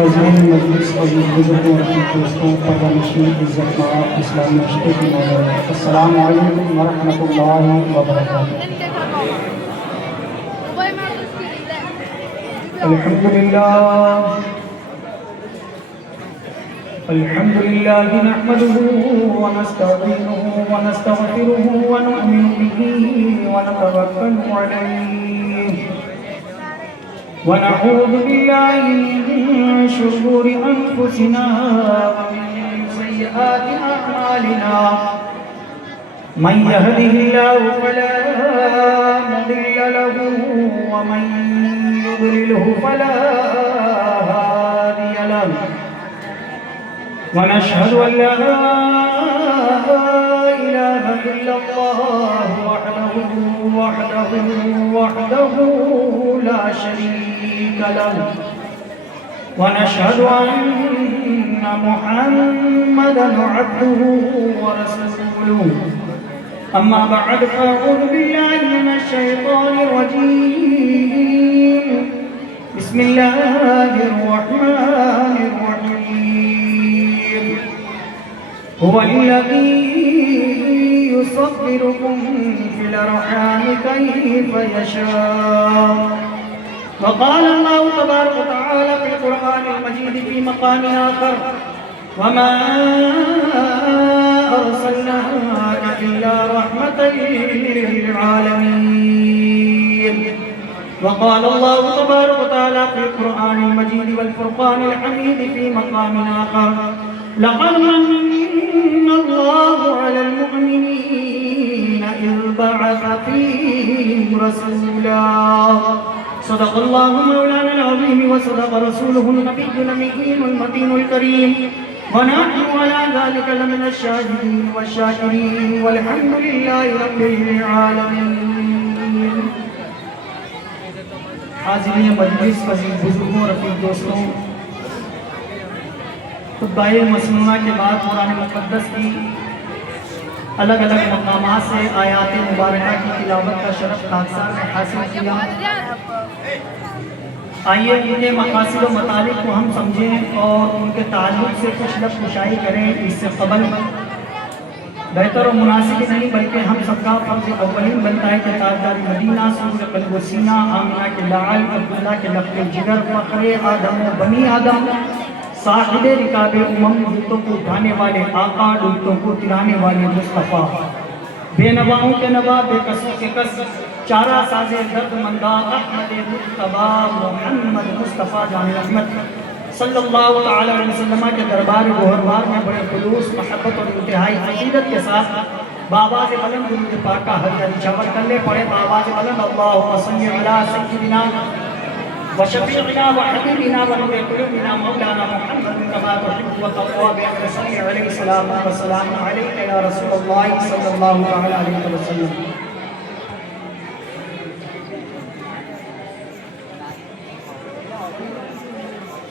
حاضرین مجلس اور بزرگوں اور دوستوں پردہ نشین عزت مآب اسلامی رشتے کی مدد السلام علیکم ورحمۃ اللہ وبرکاتہ۔ الحمد للہ نحمده ونستعینه ونستغفره ونؤمن به ونتوکل علیہ ونعوذ بالله من شرور أنفسنا ومن سيئات أعمالنا من يهده الله فلا مضل له ومن يضلله فلا هادي له ونشهد أن لا إله إلا الله وحده لا شريك له ونشهد أن محمدا عبده ورسوله أما بعد فأعوذ بالله من الشيطان الرجيم بسم الله الرحمن الرحيم هو الذي يصبركم في الأرحام كيف يشاء وقال الله تبارك وتعالى في القرآن المجيد في مقام آخر وما أرسلناك إلا رحمة للعالمين وقال الله تبارك وتعالى في القرآن المجيد والفرقان الحميد في مقام آخر لقد من الله على المؤمنين إذ بعث فيهم رسولا صدق الله مولانا العظيم وصدق رسوله النبي الأمين المتين الكريم ونحن على ذلك لمن الشاهدين والشاكرين والحمد لله رب العالمين۔ حاضرین مجلس، عزیز بزرگوں، رفیق دوستوں، خطبہ مسنونہ کے بعد قرآن مقدس کی الگ الگ مقامات سے آیات مبارکہ کی تلاوت کا شرف خاکسار نے حاصل کیا۔ آئیے ان کے مقاصد و مطالب کو ہم سمجھیں اور ان کے تعلق سے کچھ لفظ کشائی کریں۔ اس سے قبل بہتر و مناسب نہیں بلکہ ہم سب کا فرض اولین بنتا ہے کہ تاجدار مدینہ، سرور قلب و سینہ، آمنہ کے لعل، عبداللہ کے لفظ جگر، فخر آدم و بنی آدم، صاحب رکاب امم، ڈوبتوں کو اٹھانے والے آقا، ڈوبتوں کو تلانے والے مصطفیٰ، بے نواؤں کے نوا، بے کسوں کے کس، چارہ ساز درد مندہ، احمد مجتبی محمد مصطفیٰ جان رحمت صلی اللہ تعالی علیہ وسلم کے دربار گوہربار میں بڑے خلوص، محبت اور انتہائی عقیدت کے ساتھ بآواز بلند درود پاک کا حج شاور کر لے۔ پڑھے بآواز بلند اللہم صلی علی سیدنا وشفیعنا وحبیبنا ونور قلوبنا مولانا محمد کما تحب وترضى بأن صلی علیہ السلام والسلام علیک یا رسول اللہ صلی اللہ تعالی علیہ وسلم۔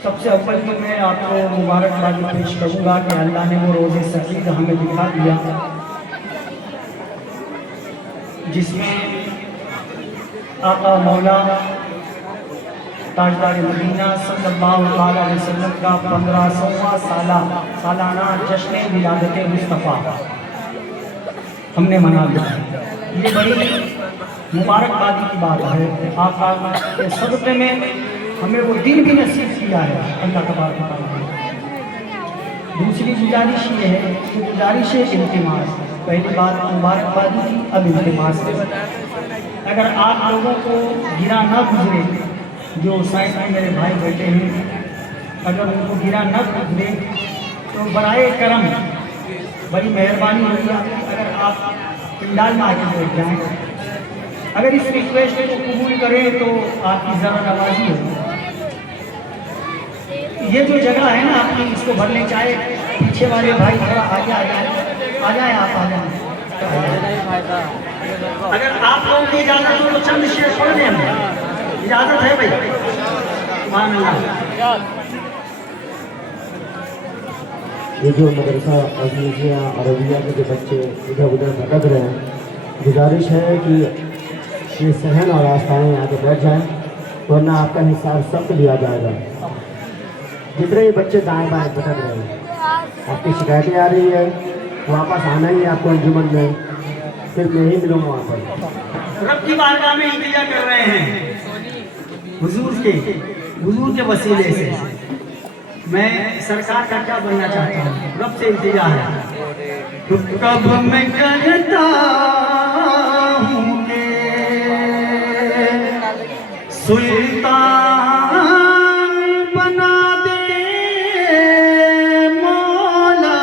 سب سے اول تو میں آپ کو مبارکباد پیش کروں گا کہ اللہ نے وہ روز سعید ہمیں دکھا دیا جس میں آقا مولا تاجدار مدینہ صلی اللہ علیہ وسلم کا 1500واں سالانہ جشن ولادت مصطفیٰ ہم نے منا لیا۔ یہ بڑی مبارکبادی کی بات ہے۔ آقا کے صدقے میں ہمیں وہ دن بھی نصیب کیا ہے اللہ تبارک و تعالیٰ۔ دوسری گزارش یہ ہے کہ گزارش ہے التماس۔ پہلی بات مبارکبادی تھی، اب التماس ہے۔ اگر آپ لوگوں کو گرا نہ گزرے، جو سائنس میں میرے بھائی بیٹھے ہیں، اگر ان کو گرا نہ گزرے تو برائے کرم بڑی مہربانی ہوگی اگر آپ پنڈال میں آ کے بیٹھ جائیں۔ اگر اس ریکویسٹ کو قبول کریں تو آپ کی ذرا نوازی ہوگی۔ یہ جو جگہ ہے نا آپ کی، اس کو بھرنے چاہے پیچھے والے بھائی تھوڑا آگے آ جائیں، آپ آ جائیں۔ اگر آپ لوگوں کی اجازت ہو تو چند شعر پڑھ دیں ہمیں، اجازت ہے بھائی؟ سبحان اللہ۔ یہ جو مدرسہ عزیزیہ عربیہ کے جو بچے ادھر ادھر بھٹک رہے ہیں، گزارش ہے کہ یہ صحن اور آستانے یہاں پہ بیٹھ جائیں ورنہ آپ کا حساب سخت لیا جائے گا۔ जितने भी बच्चे दाएं बाएं भटक रहे हैं, आपकी शिकायतें आ रही है, वापस आना ही है आपको अंजुमन में, फिर मैं ही मिलूंगा वहाँ पर। रब की बारगाह में इल्तिजा कर रहे हैं हुजूर के वसीले से। मैं सरकार का क्या बनना चाहता हूँ, रब से इल्तिजा है। तो कब मैं कहता हूँ कि सुल्तान बना दे मौला,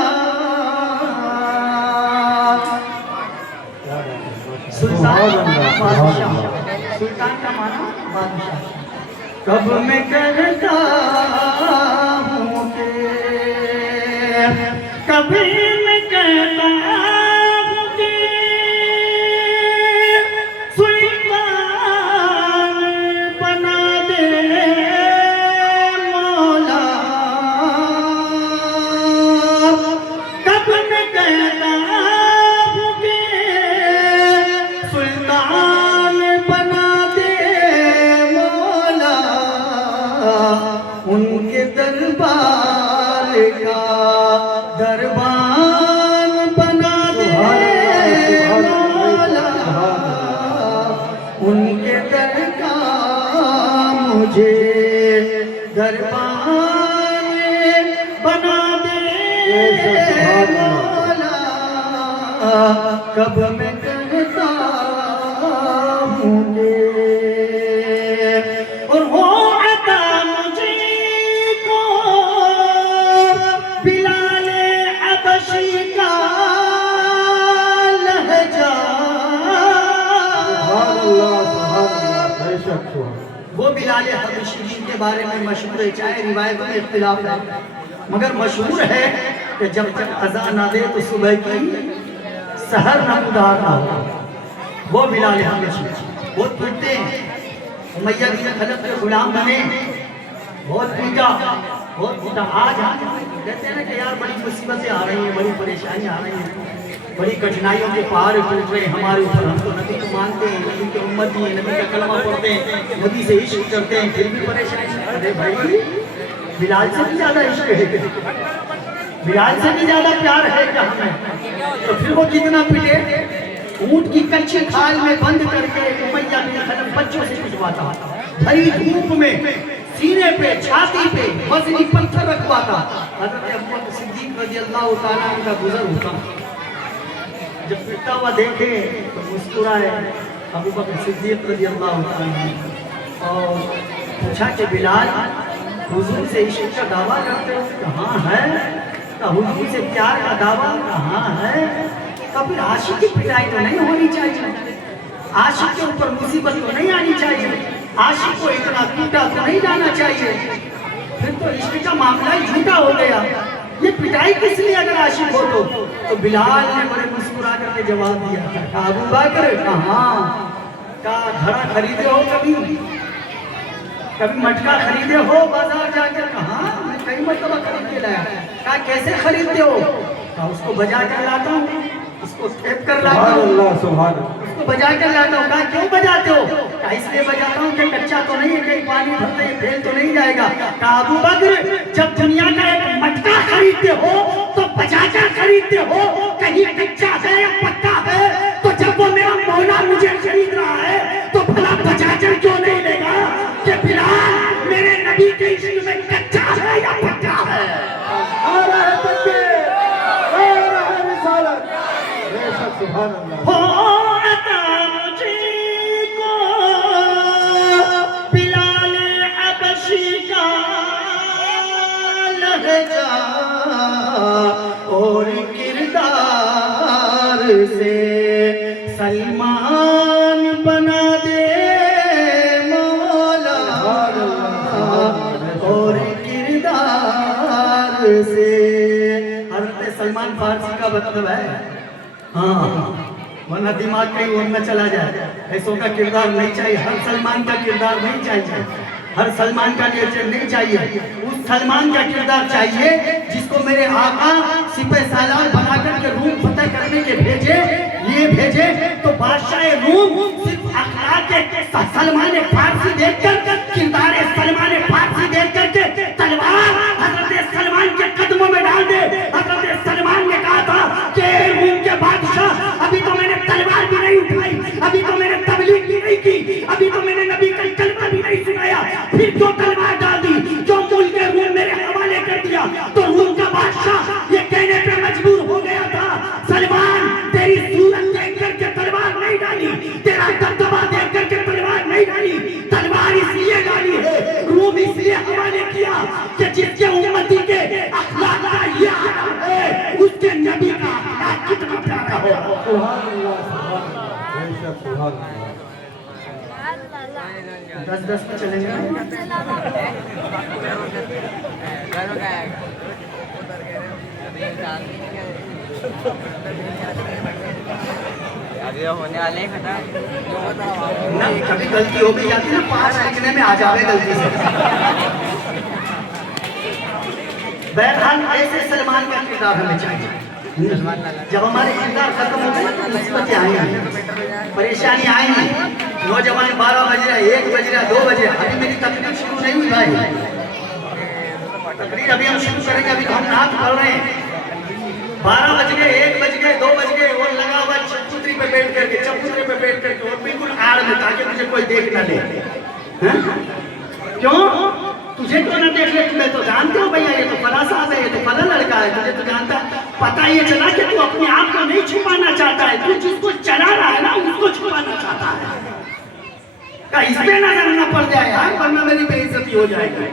सुल्तान बादशाह, सुल्तान का माना बादशाह। कब मैं कहता हूँ कि कभी मैं कहता हूँ कि सुल्तान बना दे मौला, कब मैं कहता हूँ कि सुल्तान बना दे मौला, उनके दरबार का दरबान बना दे मौला, उनके दर का मुझे दरबान बना दे मौला। कब मैं कहता हूँ कि और हो अता मुझे को बिलाले हबशी का लहजा, वो बिलाले हबशी के बारे में मशहूर है, चाहे रिवायत में इख्तिलाफ है, मगर मशहूर है कि जब तक अज़ान ना दे तो सुबह की सहर ना उदार ना हो। वो बिलाले हबशी बहुत पीटते हैं, उमैया बिन खलफ के गुलाम बने, बहुत पीटा, बहुत पीटा। आज कहते हैं ना कि यार बड़ी मुसीबतें आ रही हैं, बड़ी परेशानियां आ रही हैं, बड़ी कठिनाइयों के पहाड़ टूट रहे हैं हमारे ऊपर। हम तो नबी को मानते हैं, नबी के उम्मती हैं, नबी का कलमा पढ़ते हैं, नबी से इश्क करते हैं, फिर भी परेशानी। अरे भाई बिलाल से भी ज्यादा इश्क है, बिलाल से भी ज्यादा प्यार है क्या हमें? तो फिर वो कितना पीटे, ऊंट की कच्ची खाल में बंद करके उमैया बिन खलफ बच्चों से पिटवाता, भरी धूप में सीने पे छाती पे वजनी पत्थर रखवाता। हज़रत अबू बकर सिद्दीक रज़ियल्लाहु ताला अन्हु का गुज़र होता, जब पिटता हुआ देखे तो मुस्कुराए अबू बकर सिद्दीक रज़ियल्लाहु ताला अन्हु और पूछा कि बिलाल हुजूर से इश्क का दावा करते हो? कहाँ है? हुजूर से प्यार का दावा कहाँ है? कभी आशिक की पिटाई तो नहीं होनी चाहिए, आशिक के ऊपर मुसीबत तो नहीं आनी चाहिए, आशिक को इतना टूटा तो नहीं जाना चाहिए, फिर तो इश्क का मामला ही झूठा हो गया। ये पिटाई किस लिए अगर आशिक हो तो बिलाल ने बड़े मुस्कुरा करके जवाब दिया, अबू बकर कहाँ का घड़ा खरीदे हो, कभी मटका खरीदे हो बाजार जाकर? कहाँ मैं कई मरतबा खरीद के लाया। कहा कैसे खरीदते हो? कहा उसको बजा कर लाता हूँ, उसको ठेप कर लाता हूँ, उसको बजा कर लाता हूँ। कहा क्यों बजाते हो? कहा इसलिए बजाता हूँ कि कच्चा तो नहीं है, कहीं पानी भरते ही फेल तो नहीं जाएगा। कहा अबू बकर जब दुनिया का एक मटका खरीदते हो तो बजा कर खरीदते हो, कहीं कच्चा है या पक्का है? तो जब वो मेरा मौला मुझे खरीद रहा है तो भला बजा कर क्यों नहीं लेगा कि बिलाल मेरे नबी के इश्क में कच्चा है या पक्का है? हो अता मुझे को बिलाले हबशी का लहजा और किरदार से सलमान बना दे मौला, और किरदार से। हज़रत सलमान फारसी का मतलब है, हाँ, वरना दिमाग कहीं और न चला जाए। ऐसों का किरदार नहीं चाहिए, हर सलमान का किरदार नहीं चाहिए, हर सलमान का नेचर नहीं चाहिए। उस सलमान का किरदार चाहिए जिसको मेरे आका सिपह सालार बनाकर के रूम फतह करने के लिए भेजे तो बादशाह रूम सिर्फ अखलाक के सलमान फारसी देखकर, किरदार सलमान फारसी देख करके तलवार کیوں تلوار ڈال دی, کیوں ملک روم میرے حوالے کر دیا؟ تو روم کا بادشاہ یہ کہنے پہ مجبور ہو گیا تھا, سلمان تیری صورت دیکھ کر کے تلوار نہیں ڈالی, تیرا دبدبا دیکھ کر کے تلوار نہیں ڈالی, تلوار اس لیے ڈالی ہے, روم اس لیے حوالے کیا کہ جس کے امتی کے اخلاق کا یہ عالم ہے, اس کے نبی کا اخلاق کتنا پیارا ہو. سبحان اللہ, سبحان اللہ, سبحان اللہ. 10 پہ چلیں گے. ہونے والے کبھی غلطی ہو گئی جاتی ہے نا, 5 لکھنے میں آ جاوے غلطی سے. بہرحال ایسے سلمان کا کردار ہمیں چاہیے. جب ہمارے کردار ختم ہو گئے تو مصیبتیں آئیں گی, پریشانی آئیں گی. نوجوان 12 بج رہا, 1 بج رہا, 2 بج رہا, ابھی میری تقریر شروع نہیں ہوئی بھائی. تقریر ابھی ہم شروع کریں گے, ابھی تو ہم نعت پڑھ رہے ہیں. 12 بج گئے, 1 بج گئے, 2 بج گئے, اور لگا ہوا چبوتری پہ بیٹھ کر کے, چبوترے پہ بیٹھ کر کے, اور بالکل آڑ میں تاکہ مجھے کوئی دیکھ نہ لے. کیوں تجھے کیوں نہ دیکھ لے؟ تمہیں تو جانتے ہو بھیا یہ تو فلاں صاحب ہے, یہ تو فلاں لڑکا ہے, تجھے تو جانتا ہے. پتہ یہ چلا کہ تو اپنے آپ کو نہیں چھپانا چاہتا ہے, تو جس کو چلا رہا ہے نا اس کو چھپانا چاہتا ہے. کہ اس پہ نظر نہ پڑ جائے یار, ورنہ میری بے عزتی ہو جائے گی.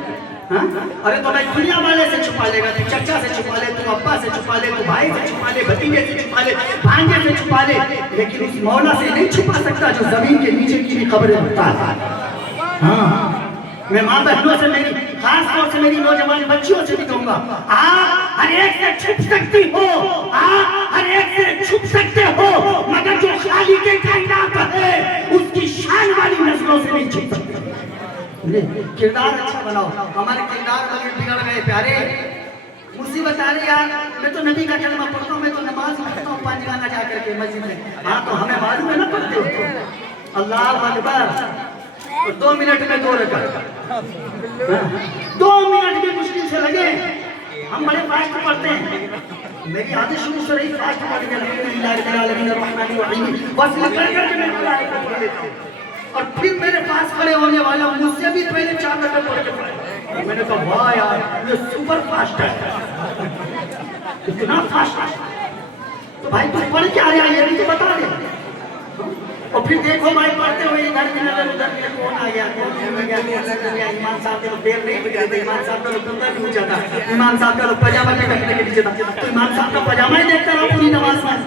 ارے تو بھائی دنیا والے سے چھپا لے گا, تو چچا سے چھپا لے, تو ابا سے چھپا لے, تو بھائی سے چھپا لے, بھتیجے سے چھپا لے, بھانجے سے چھپا لے, لیکن اس مولا سے نہیں چھپا سکتا جو زمین کے نیچے کی بھی خبریں رکھتا ہے. ہاں میں ماں بہنوں سے, میری خاص طور سے میری نوجوان بچیوں سے بھی کہوں گا, آپ ہر ایک سے چھپ سکتی ہو, آپ ہر ایک سے چھپ سکتے ہو, مگر جو خالق کائنات ہے اس کی شان والی نسلوں سے نہیں چھپ سکتے. کردار اچھا بناؤ. ہمارے کردار بگڑ گئے پیارے, مصیبت آ رہی یار. میں تو نبی کا کلمہ پڑھتا ہوں, میں تو نماز پڑھتا ہوں 5 گانا جا کر کے مسجد میں. ہاں تو ہمیں معلوم ہے نا پڑھتے ہو تو اللہ اکبر, 2 منٹ میں 2 رکعت, 2 منٹ میں مشکل سے لگے. ہم بڑے فاسٹ پڑھتے ہیں. میری عادت شروع سے رہی فاسٹ پڑھنے کی, الحمدللہ رب العالمین الرحمن الرحیم, بس لگا کر کے میں قرآن کو پڑھ لیتا ہوں. اور پھر میرے پاس کھڑے ہونے والا مجھ سے بھی پہلے 4 رکعت پڑھ کے پڑھے. میں نے کہا واہ یار یہ سپر فاسٹ ہے, اتنا فاسٹ ہے. تو بھائی تو پڑھ کیا رہا ہے یہ بھی تو بتا دے. اور پھر دیکھو بھائی پڑھتے ہوئے ادھر کی نظر ادھر کی, کون آ گیا, کون نہیں گیا. ایمان صاحب کا پیر نہیں بجاتے, ایمان صاحب کا کمر نہیں اونچا, ایمان صاحب کا پاجامہ نہیں ڈھکنے کے نیچے تھا, تو ایمان صاحب کا پاجامہ ہی دیکھتا رہا پوری نماز میں,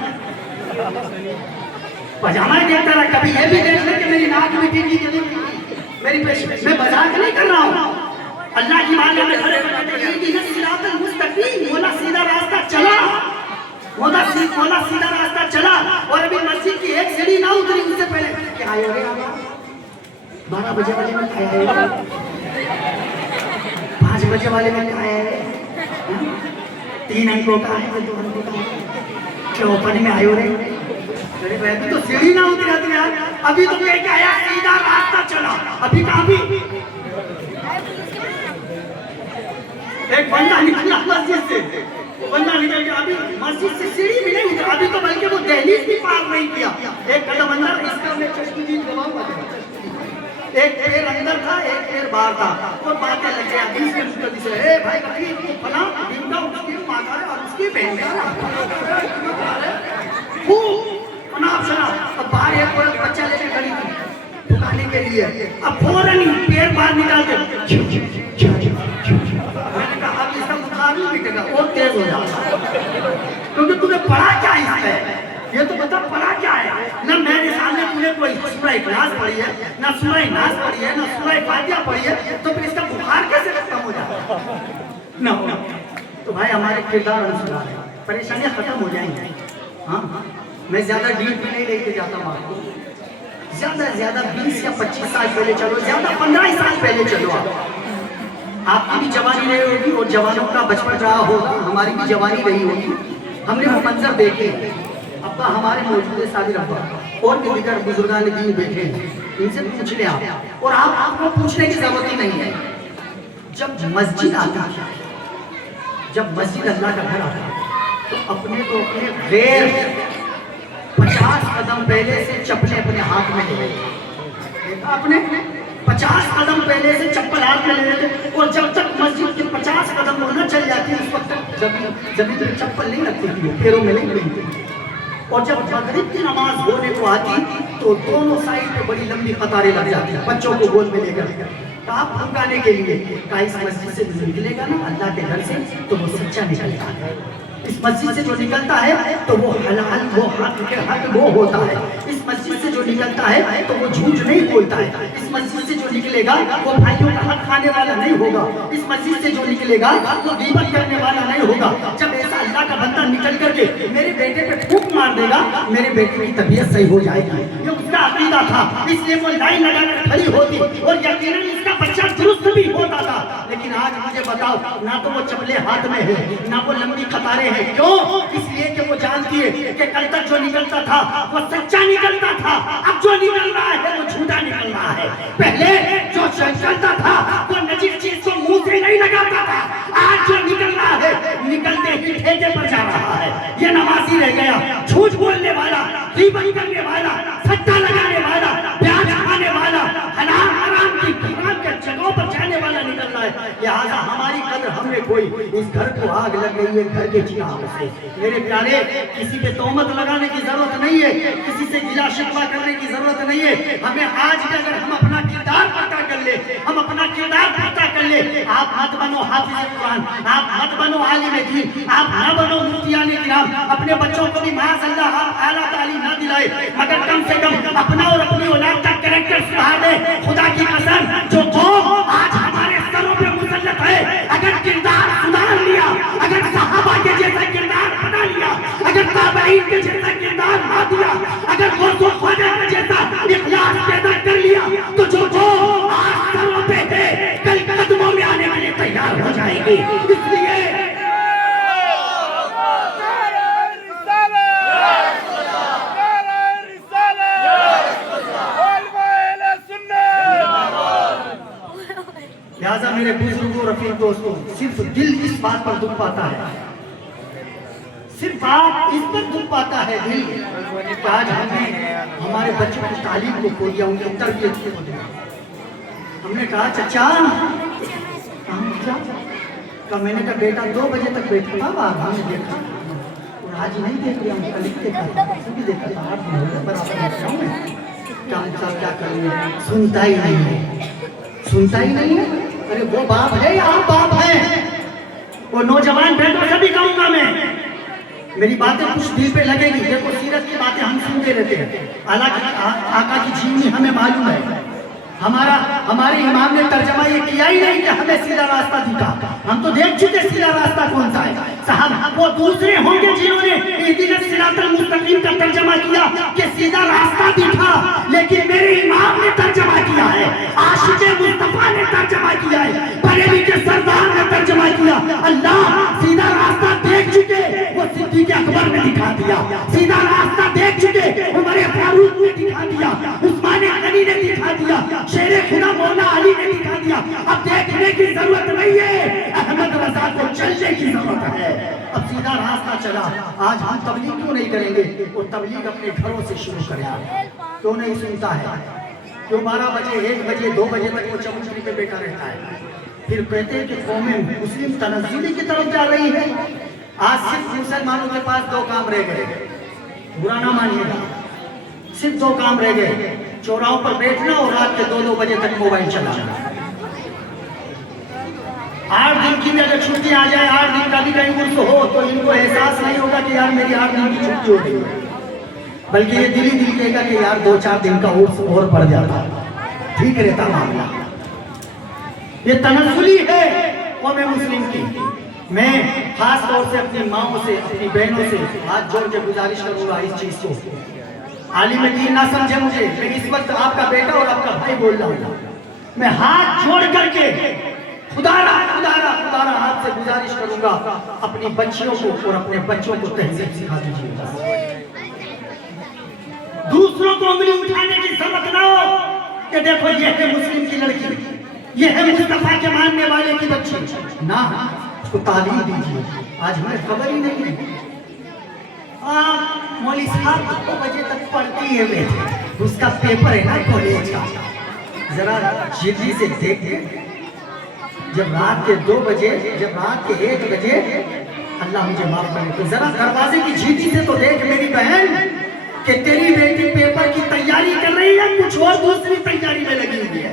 پاجامہ ہی دیکھتا رہا. کبھی یہ بھی دیکھ لے کہ میری ناک بھی ٹھیک ہے, میری پیش میں مذاق نہیں کر رہا ہوں. اللہ کی مانے میں کھڑے ہوئے صراط المستقیم, مولا سیدھا راستہ چلا, مولا سیدھا راستہ چلا. اور ابھی مسجد کی ایک سیڑھی نہ اتری اس سے پہلے کیا آئے ہو رہے آپ 12 بجے والے میں کیا آئے ہو, 5 بجے والے میں کیا آئے ہو, 3 انکوں کا آئے, 2 انکوں کا آئے, چوپن میں آئے ہو رہے. ابھی تو سیڑھی نہ اتری آتی یار, ابھی تو کہہ کے آیا سیدھا راستہ چلا. ابھی کہاں بھی ایک بندہ نکلا مسجد سے, بندہ نکل گیا, ابھی مسجد سے سیڑھی بھی نہیں اترا, ابھی تو بلکہ وہ دہلیز بھی پار نہیں کیا. ایک قدم اندر, اس کا میں چشم دید گواہ, ایک پیر اندر تھا, ایک پیر باہر تھا, اور باتیں لگ گیا. بیچ میں مقتدی سے, اے بھائی بھائی فلاں بندہ اس کی ماں کا اور اس کی بہن کا نام سنا. اب باہر ایک عورت بچہ لے کے کھڑی تھی پکانے کے لیے. اب فوراً پیر باہر نکال کے, میں نے کہا اب اس کا مقابل بھی کرنا اور تیز ہو جاتا, کیونکہ تمہیں پڑھا کیا ہے, یہ تو بتا پڑھا کیا ہے. نہ میرے سامنے تمہیں کوئی سورہ اخلاص پڑھی ہے, نہ سورہ ناس پڑھی ہے, نہ سورہ فاتحہ پڑھی ہے, تو پھر اس کا بخار کیسے ختم ہو جاتا نہ ہو. تو بھائی ہمارے کردار انسان ہے, پریشانیاں ختم ہو جائیں گی. ہاں میں زیادہ ڈیپ بھی نہیں لے کے جاتا ہوں آپ کو, زیادہ سے زیادہ 20 یا 25 سال پہلے چلو, زیادہ 15 سال پہلے چلو. آپ کی بھی جوانی رہی ہوگی اور جوانوں کا بچپن رہا ہوگا, ہماری بھی جوانی رہی ہوگی. ہم نے وہ منظر دیکھے. ابا ہمارے موجود ہے صابر ابا, اور بھی دیگر بزرگان دین بیٹھے ہیں, ان سے پوچھ لیں آپ. اور آپ کو پوچھنے کی ضرورت ہی نہیں ہے. جب مسجد آتا ہے, جب مسجد اللہ کا گھر آتا ہے, تو اپنے غیر 50 قدم پہلے سے چپلیں اپنے ہاتھ میں لے, دیکھا آپ نے, 50 कदम पहले से चप्पल हाथ में ले लेते, और जब तक मस्जिद के 50 कदम वो न चल जाती उस वक्त तक जमीन पे चप्पल नहीं रखती थी, पैरों में नहीं पहनती। और जब मगरिब की नमाज होने को आती तो दोनों साइड पे बड़ी लंबी कतारें लग जाती, बच्चों को गोद में लेकर आप भुकाने के लिए। कहा इस मस्जिद से जो निकलेगा ना अल्लाह के घर से तो वो सच्चा निकलता है, इस मस्जिद से जो निकलता है तो वो हलाल, वो हक वो होता है। इस मस्जिद से जो निकलता है तो वो झूठ नहीं बोलता है। इस मस्जिद से जो निकलेगा वो भाइयों का हक खाने वाला नहीं होगा। इस मस्जिद से जो निकलेगा वो गीबत करने वाला नहीं होगा। जब ऐसा अल्लाह का बंदा निकल करके मेरे बेटे पे फूंक मार देगा, मेरे बेटे की तबीयत सही हो जाएगी, ये उसका अकीदा था। इसलिए वो लाइन लगाकर खड़ी होती और यकीनन इसका बच्चा दुरुस्त भी होता था। लेकिन आज मुझे बताओ, ना तो वो चप्पलें हाथ में है, ना वो लंबी कतारें हैं। क्यों? इसलिए कि वो जानती है कि कल तक जो निकलता था वो सच्चा निकलता था, अब जो निकल रहा है वो झूठा निकल रहा है। पहले जो निकलता था वो नजीब चीज को मुंह से नहीं लगाता था, आज जो निकल रहा है निकलते ही ठेके पर जा रहा है। ये नमाजी रह गया, झूठ बोलने वाला, गीबत करने वाला, सट्टा लगाने वाला, ब्याज खाने वाला, हराम हराम की जगहों पर जाने वाला निकल रहा है। लिहाजा हमारी कदर हमने कोई, इस घर को आग लग गई है घर के चिराग से। मेरे प्यारे, किसी पे तोहमत लगाने की जरूरत नहीं है, किसी से गिला शिकवा करने की जरूरत नहीं है। हमें आज भी अगर हम अपना किरदार पक्का कर ले, हम अपना किरदार पक्का कर ले, आप मत बनो हाफिज कुरान, आप मत बनो आलिम दीन, आप ना बनो मुफ्तियाने किराम, अपने बच्चों को भी माशाअल्लाह आप आला तालीम ना दिलाए, मगर कम से कम अपना और अपनी औलाद का कैरेक्टर सुधार दे। खुदा की कसम, जो आज हमारे सरों पे मुसल्लत है, अगर किरदार सुधार लिया, अगर सहाबा के जैसा किरदार बना लिया, अगर ताबईन के जैसा किरदार बना दिया, अगर गौसो ख्वाजा के जैसा इखलास पैदा कर लिया, तो जो आज सरों पे है कल कदमों में आने के लिए तैयार हो जाएगी। इसलिए लिहाजा मेरे बुजुर्गों रफीक दोस्तों, सिर्फ दिल इस बात पर दुख पाता है, सिर्फ बात इस पर दुख पाता है दिल, कि आज हमने हमारे बच्चों की तालीम को खो दिया, उनकी तरबियत को खो दिया। हमने कहा चचा का, मैंने कहा बेटा 2 बजे तक बैठा था बाहर, हमने देखा और आज नहीं देख लिया, हम कल देखा था, आप क्या करेंगे, सुनता ही नहीं है, सुनता ही नहीं है। अरे वो बाप है या आप बाप हैं? वो नौजवान बेटों से भी कहूंगा मैं, मेरी बातें कुछ दिल पे लगेगी। देखो सीरत की बातें हम सुनते रहते हैं, हालांकि आका की जीवनी हमें मालूम है, हमारे इमाम ने तर्जमा ये किया ही नहीं कि हमें सीधा रास्ता दिखा, हम तो देख चुके सीधा रास्ता कौन सा है साहब। वो दूसरे होंगे जिन्होंने इहदिनस सिरातल मुस्तकीम का तर्जमा किया कि सीधा रास्ता दिखा, लेकिन मेरे इमाम ने तर्जमा किया है, आशिक़े मुस्तफा ने तर्जमा किया है, बरेली के सरदार ने तर्जमा किया। अल्लाह सीधा रास्ता देख चुके, वो सिद्दीक़ अकबर ने दिखा दिया, सीधा रास्ता देख चुके, उमर फारूक ने दिखा दिया, उस्मान गनी ने दिखा दिया, शेरे खुदा मौला अली ने दिखा दिया। अब देखने की जरूरत नहीं है, अहमद रजा को चलने की जरूरत है। अब सीधा रास्ता चला, आज हम तबलीग क्यों नहीं करेंगे? वो तबलीग अपने घरों से शुरू करें। क्यों नहीं सुनता है? क्यों 12 बजे 1 बजे 2 बजे तक वो चबूतरी पे बैठा रहता है? फिर कहते हैं कि कौमें मुस्लिम तनज़्ज़ुली की तरफ जा रही है। आज सिर्फ मुसलमानों के पास 2 काम रह गए, बुरा ना मानिएगा, सिर्फ 2 काम रह गए, चौराहों पर बैठना और रात के 2-2 बजे तक मोबाइल चलाना। 8 दिन की भी अगर छुट्टी आ जाए, 8 दिन का भी कहीं उर्स हो, तो इनको एहसास नहीं होगा कि यार मेरी 8 दिन की छुट्टी हो गई है, बल्कि ये दिल ही दिल कहेगा कि यार 2-4 दिन का उर्स और पड़ जाता, ठीक रहता मामला। ये तनज़्ज़ुली है कौम मुस्लिम की। मैं खास तौर से अपनी माओं से, अपनी बहनों से हाथ जोड़ के गुजारिश करूंगा इस चीज को, आलिम दीन ना समझे मुझे, मैं इस वक्त आपका बेटा और आपका भाई बोल रहा हूँ, मैं हाथ जोड़ करके खुदारा हाथ से गुजारिश करूंगा, अपनी बच्चियों को और अपने बच्चों को तहजीब सिखा दीजिएगा। दूसरों को उंगली उठाने की जरूरत ना हो कि देखो ये है मुस्लिम की लड़की, ये है मुस्तफा के मानने वाले की बच्ची, ना, उसको तालीम दीजिए। आज हमें खबर ही नहीं है, मौली साहब 2 बजे तक पढ़ती है बेटे, उसका पेपर है ना कॉलेज का, ذرا جلدی سے دیکھ دے، جب رات کے 2 بجے، جب رات کے 1 بجے، اللہ مجھے معاف کرے، تو ذرا دروازے کی جھیٹی سے تو دیکھ میری بہن کہ تیری بیٹی پیپر کی تیاری کر رہی ہے، کچھ اور دوسری تیاری میں لگی ہوئی ہے۔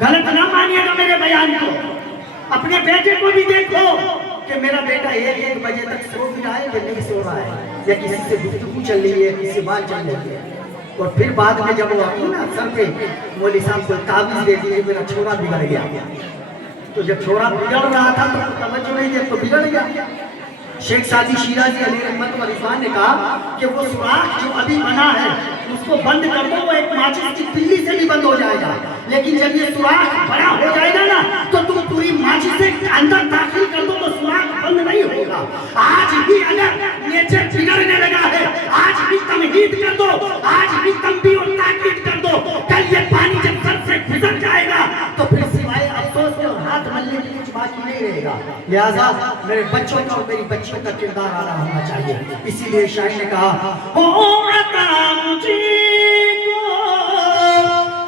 غلط نہ مانیے گا میرے بیان کو، اپنے بیٹے کو بھی دیکھو کہ میرا بیٹا 1 بجے تک سو بھی رہا ہے کہ نہیں سو رہا ہے، یا کسی سے گفتگو چل رہی ہے، کسی بات چل رہی ہے۔ اور پھر بعد میں جب وہ آئی نا سر پہ مولوی صاحب کو تعویذ دے دیے میرا چھوڑا بگڑ گیا، تو جب چھوڑا بگڑ رہا تھا تو توجہ نہیں دے تو بگڑ گیا۔ شیخ سعدی شیرازی علیہ رحمت و رضوان نے کہا کہ وہ سوراخ جو ابھی بنا ہے اس کو بند کر دو، وہ ایک ماچس کی تلی سے بھی بند ہو جائے گا، لیکن جب یہ سوراخ بڑا ہو جائے گا نا تو تم پوری ماچس سے اندر داخل کر دو تو سوراخ بند نہیں ہوگا۔ آج بھی اگر نیچر بگڑنے لگا ہے، آج بھی تمہید کر دو، آج بھی تنبیہ اور تاکید کر دو، کل یہ پانی جب سر سے گزر جائے گا تو پھر سوائے افسوس کے اور ہاتھ ملنے کی کچھ باقی نہیں رہے گا۔ لہٰذا میرے بچوں کا اور میری بچیوں کا کردار اعلیٰ ہونا چاہیے، اسی لیے شاعر نے کہا او عطا مجھے کو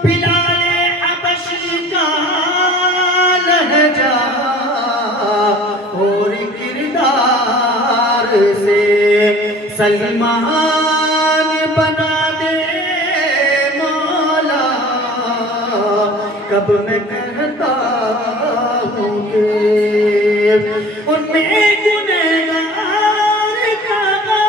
بلال حبشی کا لہجہ اور کردار سے سلمان بنا دے مولا، کب میں کہتا ہوں کہ ان میں گنہگار کہاں،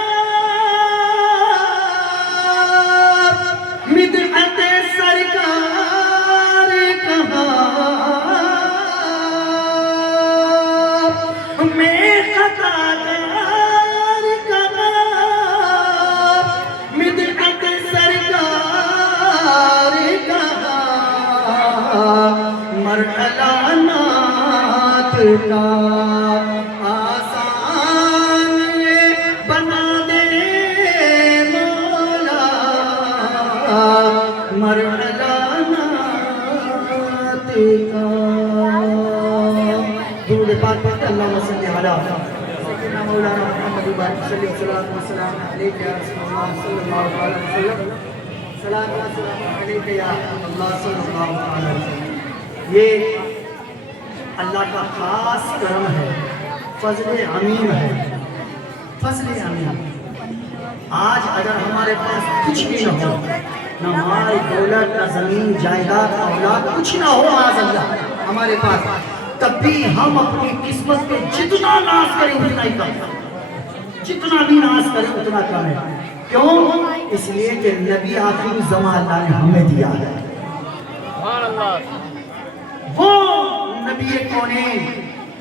مدحت سرکار کہاں، میں خطا کار کہاں، مدحت سرکار کہاں، مرحلہ نعت کا آسان بنا دے مولا، مرحلہ نعت کا۔ درود پاک پڑھتے اللہم صلی علی سیدنا مولانا محمد صلی اللہ علیہ وسلم علیہ یا رسول اللہ صلی اللہ علیہ وسلم، صلاۃ و سلام علیک یا اللہ صلی اللہ علیہ وسلم۔ یہ اللہ کا خاص کرم ہے، فضل عمیم ہے، فضل عمیم۔ آج اگر ہمارے پاس کچھ بھی نہ ہو، نہ مال دولت، نہ زمین جائیداد، اولاد، کچھ نہ ہو معاذ اللہ ہمارے پاس، تب بھی ہم اپنی قسمت پہ جتنا ناز کریں اتنا ہی کم ہے، جتنا بھی ناز کریں اتنا کم ہے۔ کیوں؟ اس لیے کہ نبی آخر الزمان اللہ نے ہمیں دیا ہے، وہ نبی کونین۔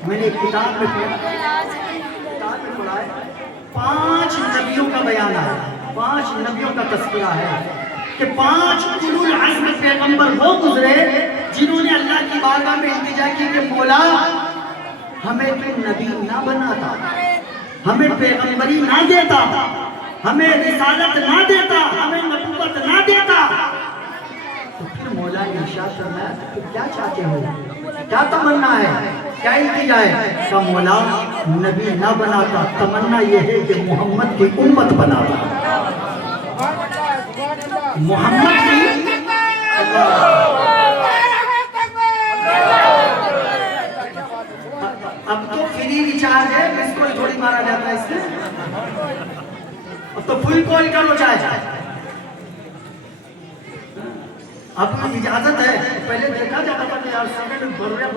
میں نے ایک کتاب میں پڑھا ہے 5 نبیوں کا بیان ہے، 5 نبیوں کا تذکرہ ہے کہ 5 اولو العزم پیغمبر وہ گزرے جنہوں نے اللہ کی بارگاہ میں التجا کی کہ مولا ہمیں تو نبی نہ بناتا، ہمیں پیغمبری نہ دیتا، ہمیں رسالت نہ دیتا، ہمیں نبوت نہ دیتا۔ تو پھر مولا نے ارشاد فرمایا کہ کیا چاہتے ہو، کیا تمنا ہے، کیا التجا ہے؟ کہ مولا نبی نہ بناتا، تمنا یہ ہے کہ محمد کی امت بناتا، محمد کی اب تو فری ریچارج ہے، مس کال تھوڑی مارا جاتا ہے اس میں، اب تو فل کال کرو چاہے۔ اب اجازت ہے، پہلے دیکھا جاتا تھا کہ یار سیکنڈ بھر رہا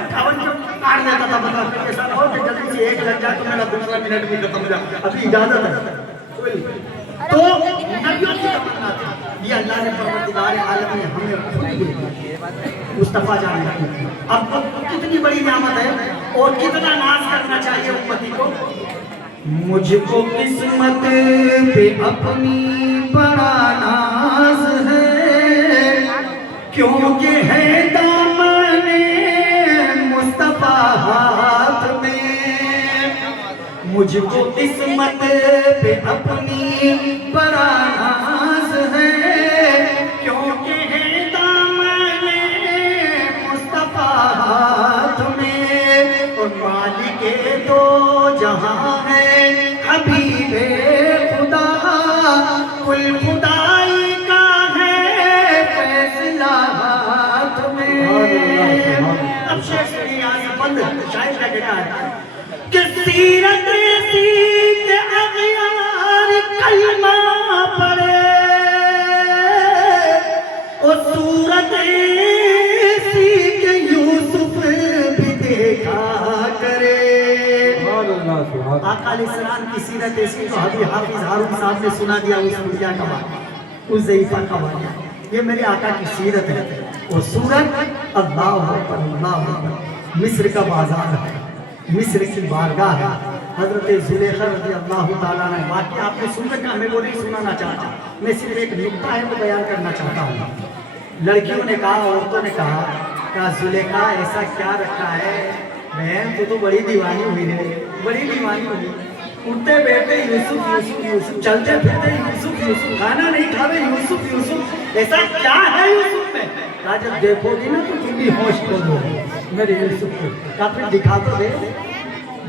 58 کیوں کاٹ دیتا تھا، بتا کہ ایسا ہو کہ جلدی سے 1 لگ جائے تو میرا دوسرا منٹ بھی ختم ہو جائے۔ ابھی اجازت ہے تو نبیوں کی تمنا تھی، یہ اللہ نے پروردگار عالم نے ہمیں خود دے دی مصطفیٰ جان نے۔ اب کتنی بڑی نعمت ہے اور کتنا ناز کرنا چاہیے امتی کو۔ مجھ کو قسمت پہ اپنی بڑا ناز ہے، کیونکہ ہے دامن مصطفیٰ ہاتھ میں۔ مجھ کو قسمت پہ اپنی بڑا ناز ہے، کیونکہ ہے دامن مصطفیٰ ہاتھ میں۔ اور مالک دو جہاں ہے حبیب خدا، کل خدائی کا ہے فیصلہ گیا ہے کہ سیرت ایسی کہ اغیار کلمہ پڑھے اور صورت ایسی کہ یوسف بھی دیکھا کرے. آقا علیہ السلام کی سیرت ایسی تو ابھی حافظ ہارون صاحب نے سنا دیا اس دنیا کا واقعہ، اس ضعیفہ کا واقعہ. یہ میرے آقا کی سیرت ہے. اور سورت اللہ اکبر اللہ اکبر، مصر کا بازار ہے، مصر کی بارگاہ ہے. حضرت زلیخا رضی اللہ تعالیٰ نے واقعہ آپ نے سن رکھا، میں وہ نہیں سنانا چاہتا، میں صرف ایک نکتہ ہے وہ بیان کرنا چاہتا ہوں. لڑکیوں نے کہا، عورتوں نے کہا زلیخا ایسا کیا رکھا ہے بہن، تو بڑی دیوانی ہوئی ہے، بڑی دیوانی ہوئی. اٹھتے بیٹھتے یوسف یوسف یوسف، چلتے پھرتے یوسف یوسف، کھانا نہیں کھاوے یوسف یوسف، ایسا کیا ہے یوسف میں؟ کہا جب دیکھو گی نا تو تم بھی ہوش کھو دو میرے یوسف کو. کہا پھر دکھا تو دے،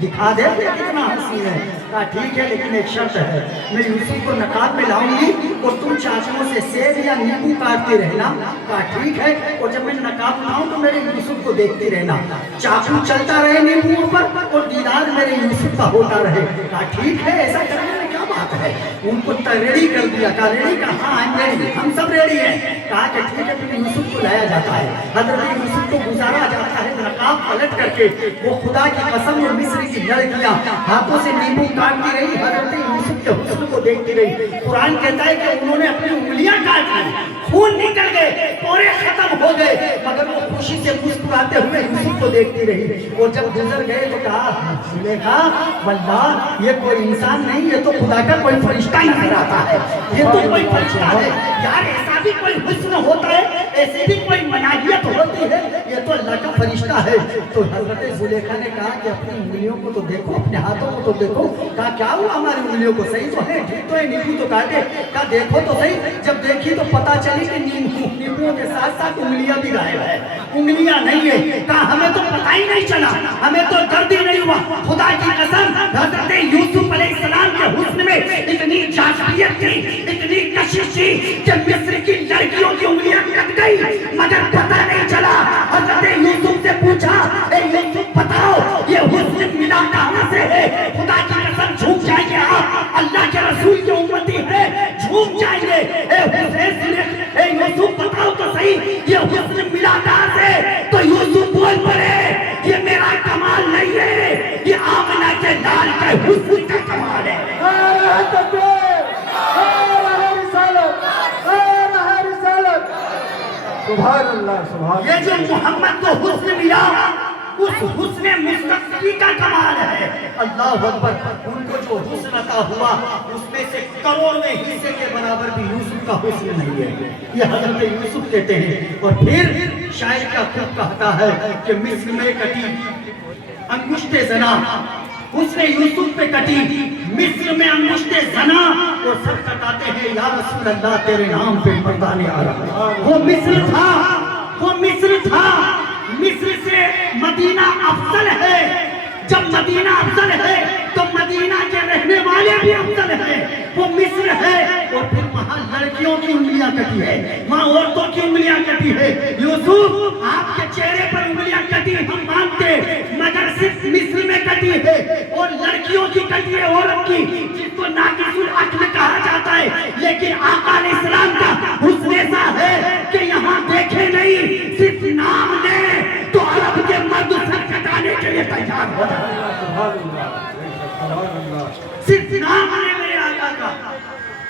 دکھا دے کتنا حسین ہے. کہا ٹھیک ہے لیکن ایک شرط ہے، میں یوسف کو نقاب میں لاؤں گی اور تم چاچوں سے سیب یا نیمبو کاٹتے رہنا. کہا ٹھیک ہے، اور جب میں نقاب لاؤں تو میرے یوسف کو دیکھتی رہنا، چاقو چلتا رہے نیمبوؤں پر اور دیدار میرے یوسف کا ہوتا رہے. کہا ٹھیک ہے، ایسا کرنے میں کیا بات ہے. ان کو ریڈی کر دیا. کہا ریڈی؟ کہا ہاں ریڈی، ہم سب ریڈی ہیں. کہا کہ ٹھیک ہے، پھر یوسف کو لایا جاتا ہے. حضرت یوسف کو گزارا جاتا ہے نقاب پلٹ کر کے. وہ خدا کی قسم اور مصر کی لڑکیاں ہاتھوں سے نیمبو کاٹتی رہی، حضرت یوسف کے حسن کو دیکھتی رہی. قرآن کہتا ہے کہ انہوں نے اپنی انگلیاں کاٹ لی، خون نکل گئے، پورے ختم ہو گئے، مگر وہ خوشی سے مسکراتے ہوئے یوسف کو دیکھتی رہی. اور جب گزر گئے تو کہا زلیخا واللہ یہ کوئی انسان نہیں، یہ تو خدا کا کوئی فرشتہ نظر آتا ہے، یہ تو کوئی فرشتہ ہے. یار ایسا بھی کوئی حسن ہوتا ہے، ایسی بھی کوئی مناہیت ہوتی ہے، یہ تو اللہ کا فرشتہ ہے. تو حضرت زلیخا نے کہا کہ اپنی انگلیوں کو تو دیکھو، اپنے ہاتھوں کو تو دیکھو. کہا کیا ہوا ہماری انگلیوں کو؟ صحیح تو ہے، ٹھیک تو ہے، نیمبو تو کاٹے. کہا دیکھو تو صحیح. جب دیکھی تو پتا چلی کہ نیمبوؤں کے ساتھ ساتھ انگلیاں بھی غائب ہے، انگلیاں نہیں ہے. کہا ہمیں تو پتہ ہی نہیں چلا، ہمیں تو درد ہی نہیں ہوا. خدا کی قسم حضرت یوسف علیہ السلام کے حسن میں اتنی جاذبیت تھی، اتنی کشش تھی کہ مصر کی لڑکیوں کی انگلیاں کٹ گئی مگر پتہ نہیں چلا. حضرت یوسف سے پوچھا اے یوسف بتاؤ یہ حسن ملا کہاں سے ہے؟ خدا کی قسم جھوم جائیں گے آپ، اللہ کے رسول کی امتی ہے، جھوم جائیں گے. اے حسین اے یوسف بتاؤ تو صحیح یہ حسن ملا کہاں سے؟ تو یوسف بول پڑے یہ میرا کمال نہیں ہے، یہ آمنہ کے لال کے حسن کا کمال ہے. سبحان اللہ سبحان. یہ جو محمد کو حسن ملا اس حسن مصطفی کا کمال ہے. اللہ اکبر. ان کو جو حسن عطا ہوا اس میں سے کروڑویں حصے کے برابر بھی یوسف کا حسن نہیں ہے. یہ حضرت یوسف کہتے ہیں. اور پھر شاعر کا خود کہتا ہے کہ مصر میں کٹی انگشت زنا، حسن یوسف پہ کٹی مصر میں انگشت زنا، اور سر کٹاتے ہیں یا رسول اللہ تیرے نام پہ مردان آ رہا. وہ مصر تھا، وہ مصر تھا. مصر سے مدینہ افضل ہے. جب مدینہ افضل ہے تو مدینہ کے رہنے والے بھی افضل ہیں. وہ مصر ہے. اور پھر وہاں لڑکیوں کی انگلیاں کٹی ہے، وہاں عورتوں کی انگلیاں کٹی ہے. یوسف آپ کے چہرے پر انگلیاں کٹی ہم مانتے، مگر صرف مصر میں کٹی ہے اور لڑکیوں کی کٹی ہے، عورت کی، جس کو ناقص العقل کہا جاتا ہے. لیکن آقا علیہ السلام کا حسن ایسا ہے کہ یہاں دیکھے نہیں، صرف نام لے تو عرب کے مرد سر کٹانے کے لیے تیار ہو جائے. صرف نام لے میرے آقا کا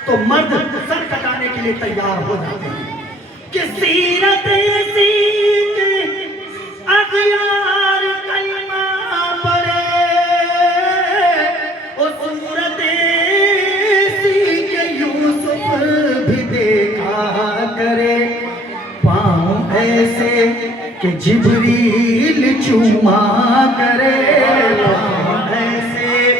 تو مرد سر کٹانے کے لیے تیار ہو جاتے ہیں. کہ سیرت ایسی کہ اغیار کلمہ پڑھے اور صورت ایسی کہ یوسف بھی دیکھا کرے. پاؤں ایسے کہ جبریل چوما کرے، پاؤں ایسے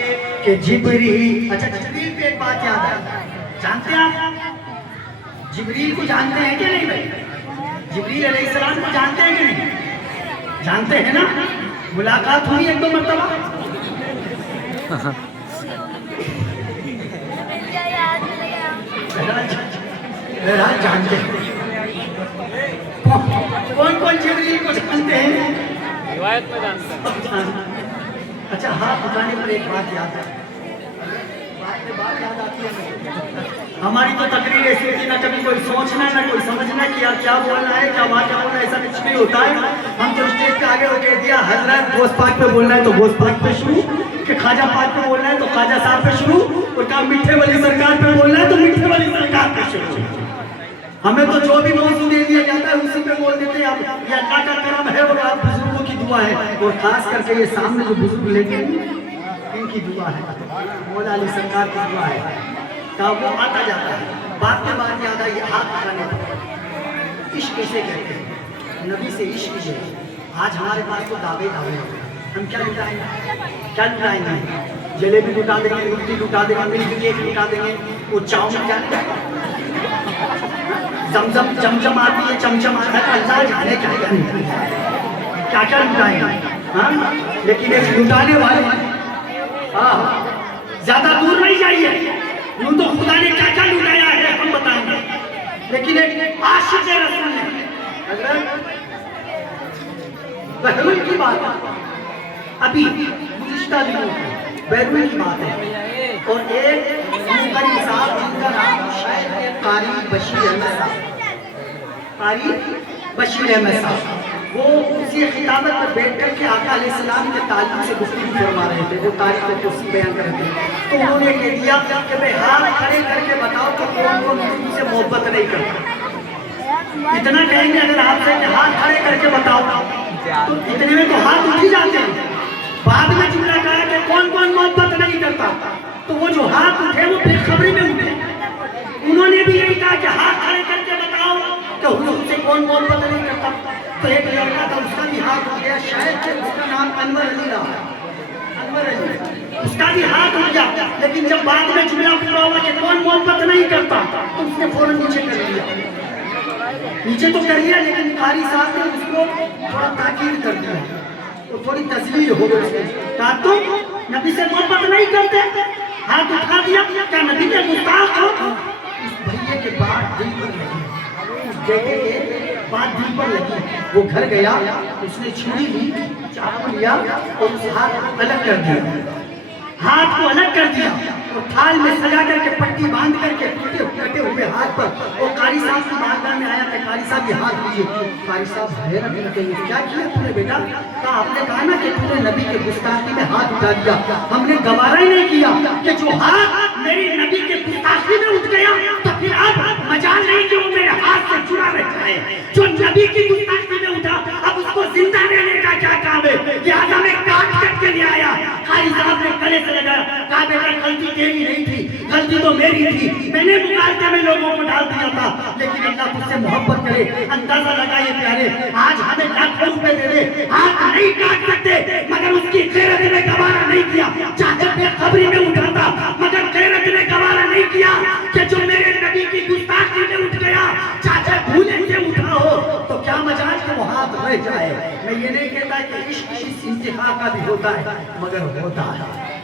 کہ جبریل. اچھا جبریل پہ ایک بات یاد ہے، جانتے ہیں آپ جبریل کو جانتے ہیں کہ نہیں بھائی؟ جبریل علیہ السلام کو جانتے ہیں کہ نہیں؟ جانتے ہیں نا؟ ملاقات ہوئی ایک دو مرتبہ. جانتے ہیں کون کون جبریل کو جانتے ہیں؟ روایت میں جانتے ہیں. اچھا ہاتھ اٹھانے پر ایک بات یاد ہے، بات یاد آتی ہے ہماری تو تقریر ایسی ہوتی، نہ کبھی کوئی سوچنا نہ کوئی سمجھنا کہ یار کیا بولنا ہے، کیا واقعہ بولنا ہے، ایسا کچھ نہیں ہوتا ہے۔ ہم تو اسٹیج پہ آگے ہو کے دیا حضرت غوث پاک پہ بولنا ہے تو غوث پاک پہ شروع، کہ خواجہ پاک پہ بولنا ہے تو خواجہ صاحب پہ شروع، اور کہا میٹھے والی سرکار پہ بولنا ہے تو میٹھے والی سرکار پہ شروع۔ ہمیں تو جو بھی موضوع دے دیا جاتا ہے اسی پہ بول دیتے ہیں۔ اب یہ اللہ کا کرم ہے اور آپ بزرگوں کی دعا ہے، اور خاص کر کے یہ سامنے جو بزرگ لے کے ان کی دعا ہے، مولا علی سرکار کی دعا ہے، کہ وہ آتا جاتا ہے۔ بات کے بعد یاد آئی ہاتھ اٹھانے پر، عشق کیسے کہتے ہیں، نبی سے عشق ہے۔ آج ہمارے پاس تو دعوے ہوتے ہیں، ہم کیا لٹائیں گے، کیا لٹائیں گے؟ جلیبی لٹا دیں گے، روٹی لٹا دیں گے، ملک کیک لٹا دیں گے، وہ چاؤمن جانے گا، زمزم چمچم آتی ہے، چمچم آتا ہے، اللہ جانے کیا کیا لٹائیں گے، ہاں؟ لیکن ایک لٹانے والے زیادہ دور نہیں جائیے، یوں تو خدا نے کیا کیا لٹایا ہے ہم بتائیں گے، لیکن ایک عاشق رسول ہے، حضرت بہرون کی بات ہے، ابھی گزشتہ دنوں کی بہرون کی بات ہے، اور ایک قاری صاحب جن کا نام شاید قاری بشیر احمد صاحب، قاری بشیر احمد صاحب، وہ اسی خطابت پر بیٹھ کر کے آقا علیہ السلام کے تعلق سے گفتگو فرما رہے تھے، وہ تاریخ کو توصیف بیان کر رہے تھے، تو انہوں نے کہہ دیا کہ بھئی ہاتھ کھڑے کر کے بتاؤ کہ کون کون مجھ سے محبت نہیں کرتا۔ اتنا کہیں گے اگر آپ سے کہ ہاتھ کھڑے کر کے بتاؤ تو اتنے میں تو ہاتھ اٹھ ہی جاتے ہیں۔ بعد میں جملہ کہا کہ کون کون محبت نہیں کرتا، تو وہ جو ہاتھ اٹھے وہ بے خبری میں اٹھے، انہوں نے بھی یہی کہا کہ ہاتھ کھڑے کر کے بتاؤ کہ حضور سے کون محبت نہیں کرتا۔ تو ایک لڑکا تھا، اس کا بھی ہاتھ اٹھ گیا، شاید کہ اس کا نام انور علی رہا، انور علی، اس کا بھی ہاتھ اٹھ گیا، لیکن جب بعد میں جملہ پورا ہوا کہ کون محبت نہیں کرتا تو اس نے فوراً نیچے کر لیا، نیچے تو کر لیا، لیکن قاری صاحب نے اس کو تھوڑا تاکید کر دیا، تو تھوڑی تذلیل ہو گئی، کہا تم نبی سے محبت نہیں کرتے، ہاتھ اٹھا دیا، کیا نبی کے گستاخ ہو؟ اس بھئیے کے بعد دل پر لگی، اس بیٹے کے بعد دل پر لگی، وہ گھر گیا، اس نے چھری لی، چاقو لیا اور اس ہاتھ کو الگ کر دیا، ہاتھ کو الگ کر دیا اور تھال میں سجا کر کے پٹی باندھ کر کے کٹے ہوئے ہاتھ پر، اور قاری صاحب کی بارگاہ میں آیا کہ قاری صاحب یہ ہاتھ دیجیے۔ قاری صاحب حیرت میں کہے کیا کیا تم نے بیٹا؟ کہا آپ نے کہا نا کہ تم نے نبی کے گستاخی میں ہاتھ اٹھا دیا، ہم نے گوارا ہی نہیں کیا کہ جو ہاتھ میری نبی کے گستاخی میں اٹھ گیا تو پھر اب مجال نہیں کہ وہ میرے ہاتھ سے جڑا رہتا ہے، جو نبی کی گستاخی میں اٹھا اب اس کو زندہ رہنے کا کیا کام ہے، لہٰذا میں کاٹ کر کے لے آیا۔ قاری صاحب نے گلے سے لگایا، کہا بیٹا غلطی تیری نہیں تھی، غلطی تو میری تھی، میں نے مقابلے میں لوگوں کو ڈال دیا تھا، لیکن اللہ تجھ سے محبت کرے، اندازہ لگائے پیارے، آج ہمیں لاکھوں روپے دے دے، ہاتھ نہیں کاٹ سکتے، مگر اس کی غیرت نے گوارا نہیں کیا، چاہے بے خبری میں اٹھاتا، مگر غیرت نے گوارا نہیں کیا کہ جو میرے نبی کی گستاخی میں اٹھ گیا، چاہے بھولے سے اٹھا ہو تو کیا مجال کہ وہ ہاتھ رہ جائے۔ میں یہ نہیں کہتا کہ عشق اس انتہا کا بھی ہوتا ہے، مگر ہوتا ہے،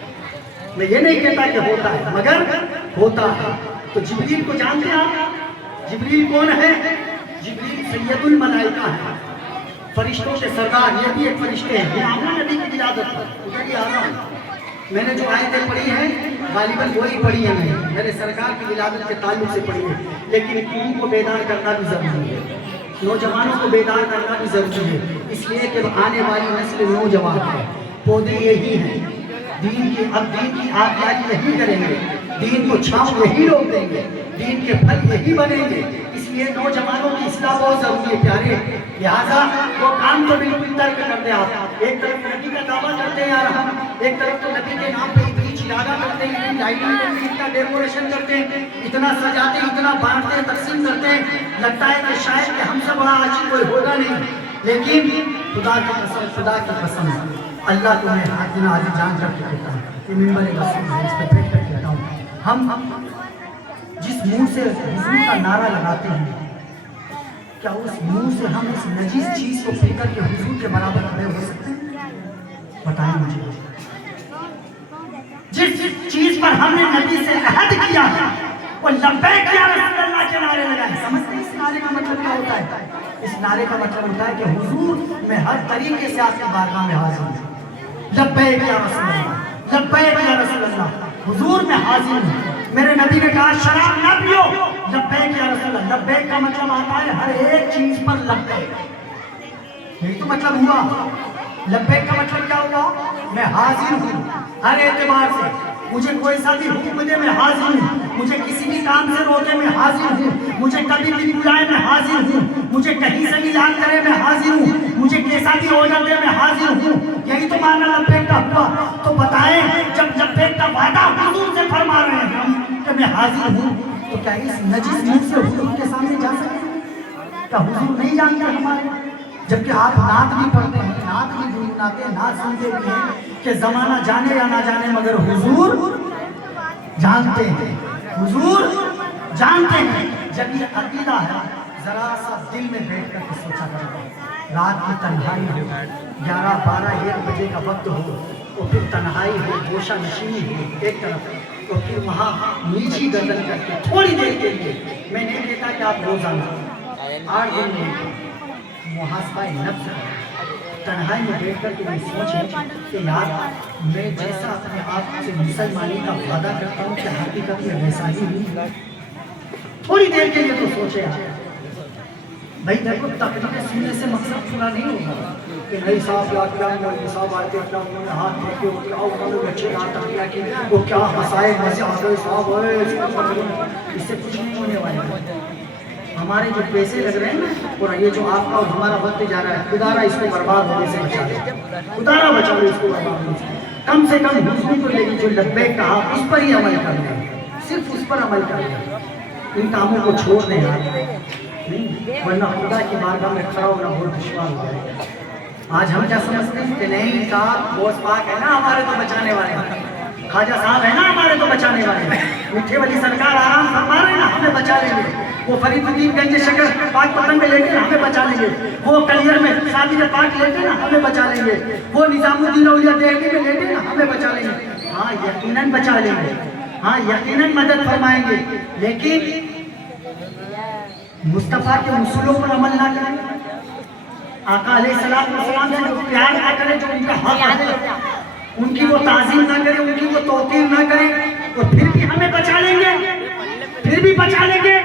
میں یہ نہیں کہتا کہ ہوتا ہے مگر ہوتا ہے۔ تو جبریل کو جانتے ہیں آپ؟ جبریل کون ہے؟ جبریل سید الملائکہ ہے، فرشتوں کے سردار، یہ بھی ایک فرشتے ہیں، یہ آمنا نبی کی ولادت پر ادھر ہی آ رہا ہوں۔ میں نے جو آیتیں پڑھی ہیں غالباً وہی پڑھی ہیں، میں نے سرکار کی ولادت کے تعلق سے پڑھی ہیں، لیکن ان کو بیدار کرنا بھی ضروری ہے، نوجوانوں کو بیدار کرنا بھی ضروری ہے، اس لیے کہ آنے والی نسل نوجوان ہے، پودے یہی ہیں، دین کی اب دین کی آبیاری یہی کریں گے، دین کو چھاؤں یہی لوگ دیں گے، دین کے پھل یہی بنیں گے، اس لیے نوجوانوں کی اصلاح بہت ضروری ہے پیارے۔ لہٰذا وہ کام تو بالکل ترک کر دیں آپ، ایک طرف نبی کا دعویٰ کرتے ہیں یار ہم، ایک طرف تو نبی کے نام پہ اتنی چراغاں کرتے ہیں، اتنی لائٹنگ کرتے ہیں، اتنا ڈیکوریشن کرتے ہیں، اتنا سجاتے ہیں، اتنا بانٹتے ہیں، تقسیم کرتے ہیں، لگتا ہے کہ شاید کہ ہم سے بڑا عاشق کوئی ہوگا نہیں، لیکن خدا کی قسم اللہ تمہیں حاضر علی جان کر کے کہتا ہے کہ ممبر رسول ہے، اس پہ بیٹھ کر کہتا ہوں، ہم جس منہ سے حضور کا نعرہ لگاتے ہیں، کیا اس منہ سے ہم اس نجیس چیز کو پی کر کے حضور کے برابر کھڑے ہو سکتے ہیں؟ بتائیں مجھے، جس چیز پر ہم نے نبی سے عہد کیا ہے وہ لبیک یا رسول اللہ کے نعرے لگائے، سمجھتے ہیں اس نعرے کا مطلب کیا ہوتا ہے؟ اس نعرے کا مطلب ہوتا ہے کہ حضور میں ہر طریقے سے آپ کی بارگاہ میں حاضر ہوں، लब्बैक या रसूल अल्लाह, लब्बैक या रसूल अल्लाह, हुजूर मैं हाजिर हूँ। मेरे नबी ने कहा शराब ना पियो, लब्बैक या रसूल अल्लाह। लब्बैक का मतलब आता है हर एक चीज पर लब्बैक, यही तो मतलब हुआ। लब्बैक का मतलब क्या हुआ? मैं हाजिर हूँ हर एतबार से, मुझे कोई सा भी हुक्म दे मैं हाजिर हूँ, मुझे किसी भी काम से रोके मैं हाजिर हूँ, मुझे कभी भी बुलाए मैं हाजिर हूँ, मुझे कहीं से भी याद करे मैं हाजिर हूँ, मुझे कैसा भी ऑर्डर दे मैं हाजिर हूँ। यही तो माना लब्बैक का हुआ। तो बताएं जब लब्बैक का वादा हुजूर से फरमा रहे हैं हम कि मैं हाजिर हूँ, तो क्या इस नजीस मुंह से हुजूर के सामने जा सकते? क्या हुजूर नहीं जानते हमारे? जबकि आप नात भी पढ़ते हैं, नात भी गुनगुनाते हैं, नात सुनते भी हैं कि जमाना जाने या ना जाने मगर हुजूर जानते हैं, हुजूर जानते हैं। जब ये अकीदा है, जरा सा दिल में बैठ कर सोचा करो, रात की तन्हाई हो, 11, 12, 1 बजे का वक्त हो, तो फिर तन्हाई हो, गोशा नशीनी हो एक तरफ, तो फिर वहाँ नीची गर्दन करके थोड़ी देर के लिए, मैं नहीं कहता कि आप रोजाना 8 दिन में मुहासबा नफ्स तन्हाई में बैठ कर के सोचें कि यार मैं जैसा अपने आप से मुसलमानी का वादा करता हूँ कि हकीकत में वैसा ही हूँ। थोड़ी देर के लिए तो सोचे भाई। देखो तकलीफें सुनने से मकसद पूरा नहीं होगा कि नहीं साहब या क्या मौलवी साहब आते क्या उन्होंने हाथ फेंके हो, क्या उन्होंने अच्छे हाथ किया कि वो क्या हंसाए मजे आ गए साहब, इससे कुछ नहीं होने वाला है। हमारे जो पैसे लग रहे हैं ना, और ये जो आपका और हमारा वक्त जा रहा है, खुदारा इसको बर्बाद होने से बचा ले, खुदारा बचा लो इसको बर्बाद होने से। कम से कम हुजूर को लेकिन जो लब्बैक कहा उस पर ही अमल कर लें, सिर्फ उस पर अमल कर लें, इन कामों को छोड़ दें यार, नहीं वरना खुदा की बारगाह में खड़ा होना बहुत दुश्वार हो जाएगा। आज हम क्या समझते हैं कि नहीं साहब बॉस पाक है ना हमारे तो बचाने वाले, ख्वाजा साहब है ना हमारे तो बचाने वाले, मिठे वाली सरकार आराम फरमा रहे ना हमें बचा लेंगे, वो फरीदुद्दीन गंज शकर पाक पतन में लेके हमें बचा लेंगे, वो कलियर में साबिर पाक लेके ना हमें बचा लेंगे, वो निजामुद्दीन औलिया दिल्ली में लेके ना हमें बचा लेंगे। हाँ यकीनन बचा लेंगे, हाँ यकीनन मदद फरमाएंगे, लेकिन मुस्तफ़ा के उसूलों पर अमल ना करें, आका अलैहिस्सलाम से जो प्यार ना करें, जो उनका हक है उनकी वो ताज़ीम ना करें, उनकी वो तौक़ीर ना करें, तो फिर भी हमें बचा लेंगे, फिर भी बचा लेंगे।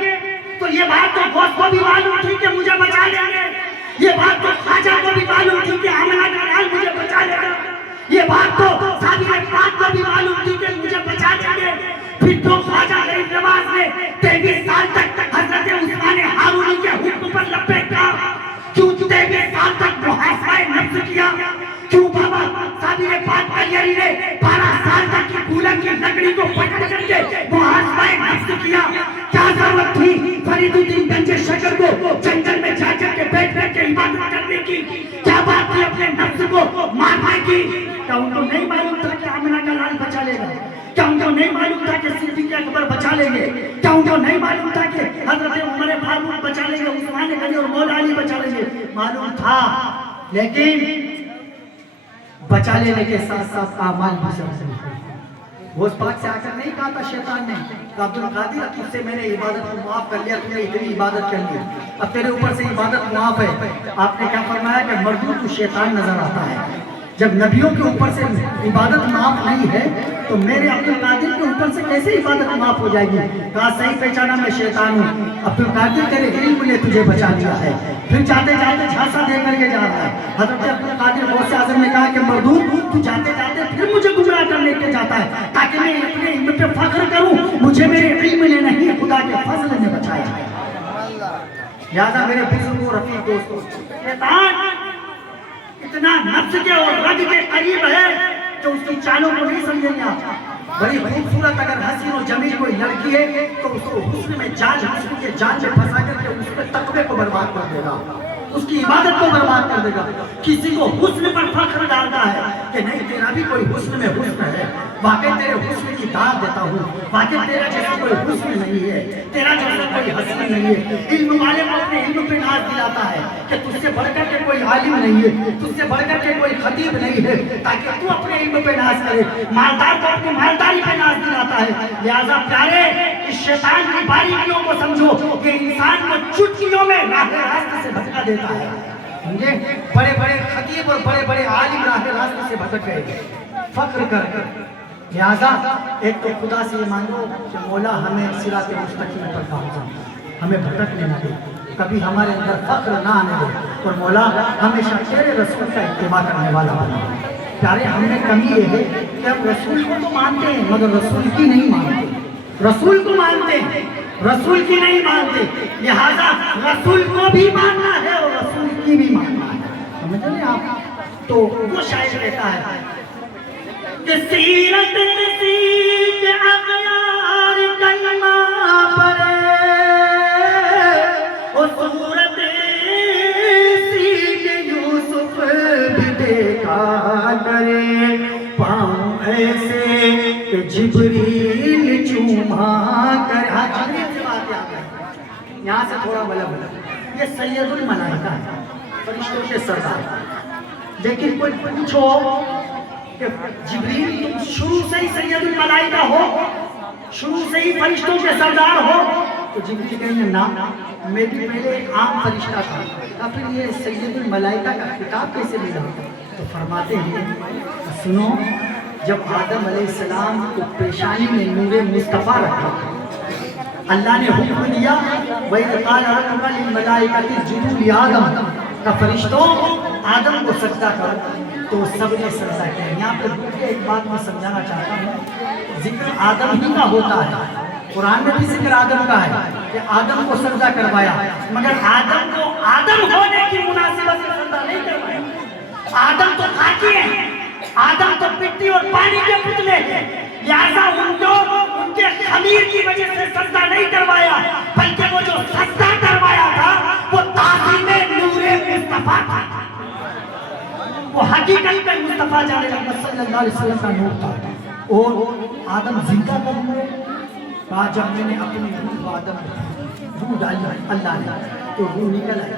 तो ये बात तो गौस को भी मालूम थी कि मुझे बचा लेंगे, ये बात तो ख्वाजा को भी मालूम थी कि आमिना का लाल मुझे बचा लेगा, ये बात तो साबिर पाक को भी मालूम थी कि मुझे बचा लेंगे। फिर तो ख्वाजा गरीब नवाज ने 23 साल तक हजरत उस्मान हारूनी के हुक्म पर लब्बैक कहा, क्यों 23 साल तक मुहासबा नफ्स किया, क्यों बाबा साबिर पाक कलियरी ने 12 साल तक की कूलर की लकड़ी को पकड़ करके मुहासबा नफ्स किया। क्या जरूरत थी फरीदुद्दीन गंज शकर को जंगल में जाकर के बैठ के इबादत करने की? क्या बात थी अपने नफ्स को मारने की? क्या उनको नहीं मालूम था कि आमिना का लाल बचा लेगा? क्या उनको नहीं मालूम था कि सिद्दीक़ अकबर बचा लेंगे? क्या उनको नहीं मालूम था कि हजरत उमर फारूक बचा लेंगे, उस्मान गनी और मौला अली बचा लेंगे? मालूम था, लेकिन बचा लेने के साथ साथ आमाल भी जरूरी है। वो उस पाक से आकर नहीं कहा था शैतान ने, अब्दुल कादिर तुझसे मैंने इबादत को माफ कर लिया, तूने इतनी इबादत कर ली, अब तेरे ऊपर से इबादत माफ है। आपने क्या फरमाया कि मर्दों को शैतान नजर आता है। जब नबियों के ऊपर से इबादत माफ नहीं है तो मेरे अब्दुल कादिर के ऊपर से कैसे इबादत माफ हो जाएगी? कहा सही पहचाना मैं शैतान हूँ, अब्दुल कादिर तेरे इल्म ने तुझे बचा लिया है। फिर जाते जाते झांसा दे करके जा रहा है। हजरत अब्दुल कादिर गौसे आज़म ने कहा कि मर्दूद तू जाते जाते फिर मुझे गुमराह कर लेके जाता है ताकि मैं अपने इल्म पे फख्र करूँ, मुझे मेरे इल्म ने नहीं खुदा के फजल ने बचाया है। लिहाजा मेरे बुजुर्गों रफीक दोस्तों, शैतान इतना नफ्स के और रग के करीब है तो उसकी चालों को नहीं समझेंगे आप। बड़ी खूबसूरत अगर हसीन और जमील कोई लड़की है तो उसको हुस्न में जाल, हुस्न के जाल में फंसा करके उसके तकवे को बर्बाद कर देगा, उसकी इबादत को बर्बाद कर देगा। किसी को हुस्न पर फख्र डालता है कि नहीं तेरा भी कोई हुस्न में हुस्न है, वाकई तेरे हुस्न की दाद देता हूँ, वाकई तेरा जैसा कोई हुस्न नहीं है, तेरा जैसा कोई हसन नहीं है। इल्म वाले को अपने इल्म पे नाज दिलाता है कि तुझसे बढ़कर के कोई आलिम नहीं है, तुझसे बढ़कर के कोई खतीब नहीं है, ताकि तू अपने इल्म पे नाज करे। मालदार को अपनी मालदारी पे नाज दिलाता है। लिहाजा प्यारे इस शैतान की बारीकियों को समझो कि इंसान को चुटकियों में रास्ते से भटका देता है। बड़े बड़े खतीब और बड़े बड़े आलिम रास्ते से भटक गए फख्र कर। लिहाजा एक तो खुदा से ये मांगो कि मौला हमें सिरात मुस्तकीम पर पहुंचा, हमें भटकने न दे, कभी हमारे अंदर फख्र ना आने दे, और मौला हमेशा तेरे रसूल का इत्तिबा करने वाला बना। प्यारे, हमें कमी ये है कि हम रसूल को तो मानते हैं मगर रसूल की नहीं मानते। रसूल को मानते हैं, रसूल की नहीं मानते। लिहाजा रसूल को भी मानना है और रसूल की भी मानना है। समझ रहे आप? तो वो शायर कहता है कि सीरत सीख अगयार कलमा पढ़े, ओ सूरत सीख यूसुफ भी देखा करे, पाँव ऐसे कि जिब्रील चूमा करे। जिब्रील से बात याद है, यहाँ से थोड़ा मतलब ये सैयदुल मलाइका है, फरिश्तों के सरदार। लेकिन कोई पूछो कि जिब्रील तुम शुरू से ही सैयदुल मलाइका हो, शुरू से ही फरिश्तों के सरदार हो? तो जिब्रील कहेंगे ना, मैं भी पहले एक आम फरिश्ता था, या फिर ये सैयदुल मलाइका का खिताब कैसे मिला? तो फरमाते हैं सुनो, जब आदम अलैहिस्सलाम को पेशानी में नूरे मुस्तफ़ा रखा, अल्लाह ने हुक्म दिया वही मलाइका की आदम का फरिश्तों आदम को सजदा करो, तो सबने सजदा किया। यहाँ पर दूसरी एक बात मैं समझाना चाहता हूँ, जिक्र आदम ही का होता है, कुरान में भी जिक्र आदम का है कि आदम को सजदा करवाया, मगर आदम को आदम होने की मुनासिबत से सजदा नहीं करवाया। आदम तो खाकी है, आदम तो मिट्टी और पानी के पुतले हैं, लिहाजा उनको उनके खमीर की वजह से सजदा नहीं करवाया, बल्कि वो जो सजदा करवाया था वो ताज़ीमे नूरे मुस्तफा था, वो हकीकत में मुस्तफा जाने सल्लल्लाहु अलैहि वसल्लम का नूर था। और आदम जिंदा कब हुए? कहा जब मैंने अपनी रूह आदम रूह डाली अल्लाह ने, तो रूह निकल आई।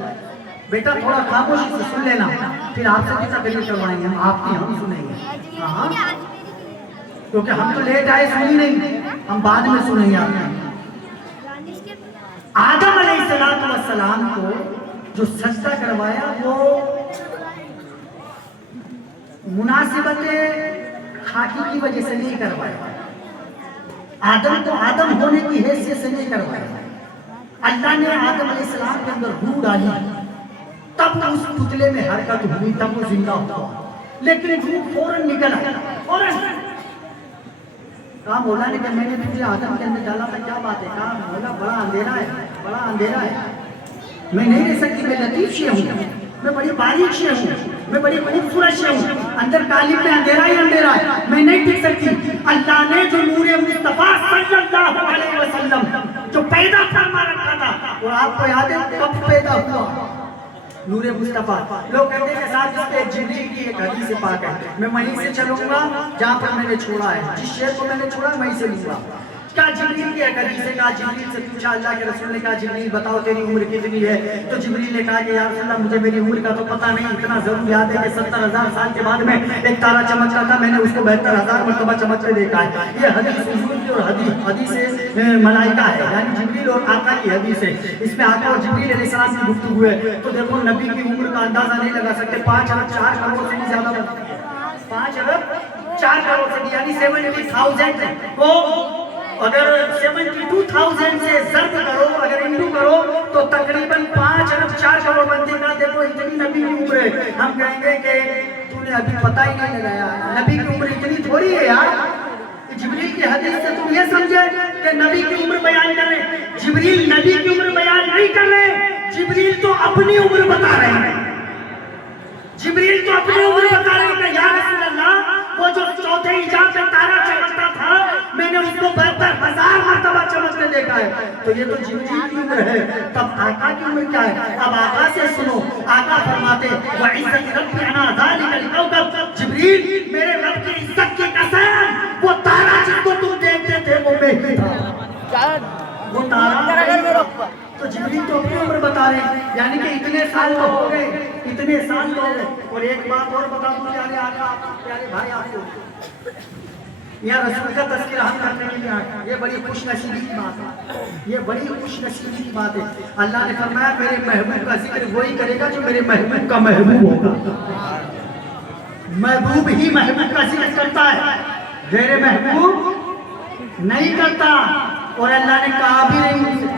बेटा थोड़ा खामोशी से सुन लेना, फिर आपसे भी तकलीफ करवाएंगे हम, आपकी हम सुनेंगे। हाँ, क्योंकि हम तो लेट आए, सुनी नहीं, हम बाद में सुनेंगे आपने। आदम अलैहिस्सलाम को जो सजदा करवाया वो मुनासिबत खाकी की वजह से नहीं करवाया, आदम को आदम होने की हैसियत से नहीं करवाया। अल्लाह ने आदम अलैहिस्सलाम के अंदर रूह डाली, तब उस पुतले में हरकत हुई, तब वो जिंदा हुआ, लेकिन रूह फौरन निकल आया। फौरन कहा मौला ने कहा मैंने तुझे आदम के अंदर डाला था, क्या बात है? कहा मौला बड़ा अंधेरा है, बड़ा अंधेरा है, मैं नहीं रह सकती, मैं लतीफ शे हूँ, मैं बड़ी बारीक शे हूँ, मैं बड़ी खूबसूरत शे हूँ, अंदर कालिब में अंधेरा ही अंधेरा है, मैं नहीं टिक सकती। अल्लाह ने जो नूरे मुस्तफा सल्लल्लाहु अलैहि वसल्लम जो पैदा फरमा रखा था, और आपको याद है कब पैदा हुआ? नूरे मुस्तफा। लोग कहते हैं साथ इसके जिब्रील की एक हदीस पाक है, मैं वहीं से चलूंगा जहाँ पर मैंने छोड़ा है, जिस शेर को मैंने छोड़ा वहीं से लूंगा। क्या जिब्रील की एक हदीस है, कहा जिब्रील से पूछा अल्लाह के रसूल ने, कहा जिब्रील बताओ तेरी उम्र कितनी है? तो जिब्रील ने कहा कि या रसूल अल्लाह मुझे मेरी उम्र का तो पता नहीं, इतना जरूर याद है कि 70,000 साल के बाद में एक तारा चमक रहा था, मैंने उसको 72,000 मरतबा चमकते देखा है। ये हदीस हुजूर की और हदीस मलाइका है, यानी जिब्रील और आका की हदीस है। इसमें आका और जिब्रील अलैहिस्सलाम की गुफ्तगू है। तो देखो नबी की उम्र का अंदाजा नहीं लगा सकते, 5 अरब 4 करोड़ से भी ज्यादा बनती है, 5 अरब 4 करोड़ से भी, यानी 70,000 को अगर 72,000 से ज़र्ब करो, अगर इंटू करो तो तकरीबन 5 अरब 4 करोड़ बनती है। देखो इतनी नबी की उम्र है, हम कहेंगे कि तूने अभी पता ही नहीं लगाया, नबी की उम्र इतनी थोड़ी है यार। जिब्रील की हदीस से तुम ये समझे कि नबी की उम्र बयान कर रहे, जिब्रील नबी की उम्र बयान नहीं कर रहे, जिब्रील तो अपनी उम्र बता रहे हैं, जिब्रील तो अपनी उम्र बता रहे हैं। या रसूल अल्लाह वो जो चौथे हिजाब में तारा चमकता था, मैंने उसको 72,000 मरतबा चमकते देखा है। तो ये तो जिब्रील की उम्र है, तब आका की उम्र क्या है? अब आका से सुनो, आका फरमाते व इज्जत रब्बी अना ज़ालिकल कौकब, जिब्रील मेरे रब की इज्जत की कसम, वो तारा जिसको तुम देखते थे वो मैं ही था, वो तारा। तो जिब्रील तो अपनी उम्र बता रहे हैं, यानी कि इतने साल तो हो गए, इतने साल तो हो गए। और एक बात और बता दूं प्यारे आका, प्यारे भाई आपको, यहाँ रसूल का तज़किरा हम करने के लिए आए, ये बड़ी खुशनसीबी की बात है, ये बड़ी खुशनसीबी की बात है। अल्लाह ने फरमाया मेरे महबूब का जिक्र वही करेगा जो मेरे महबूब का महबूब होगा। महबूब ही महबूब का जिक्र करता है, गैर महबूब नहीं करता। और अल्लाह ने कहा भी नहीं उनसे,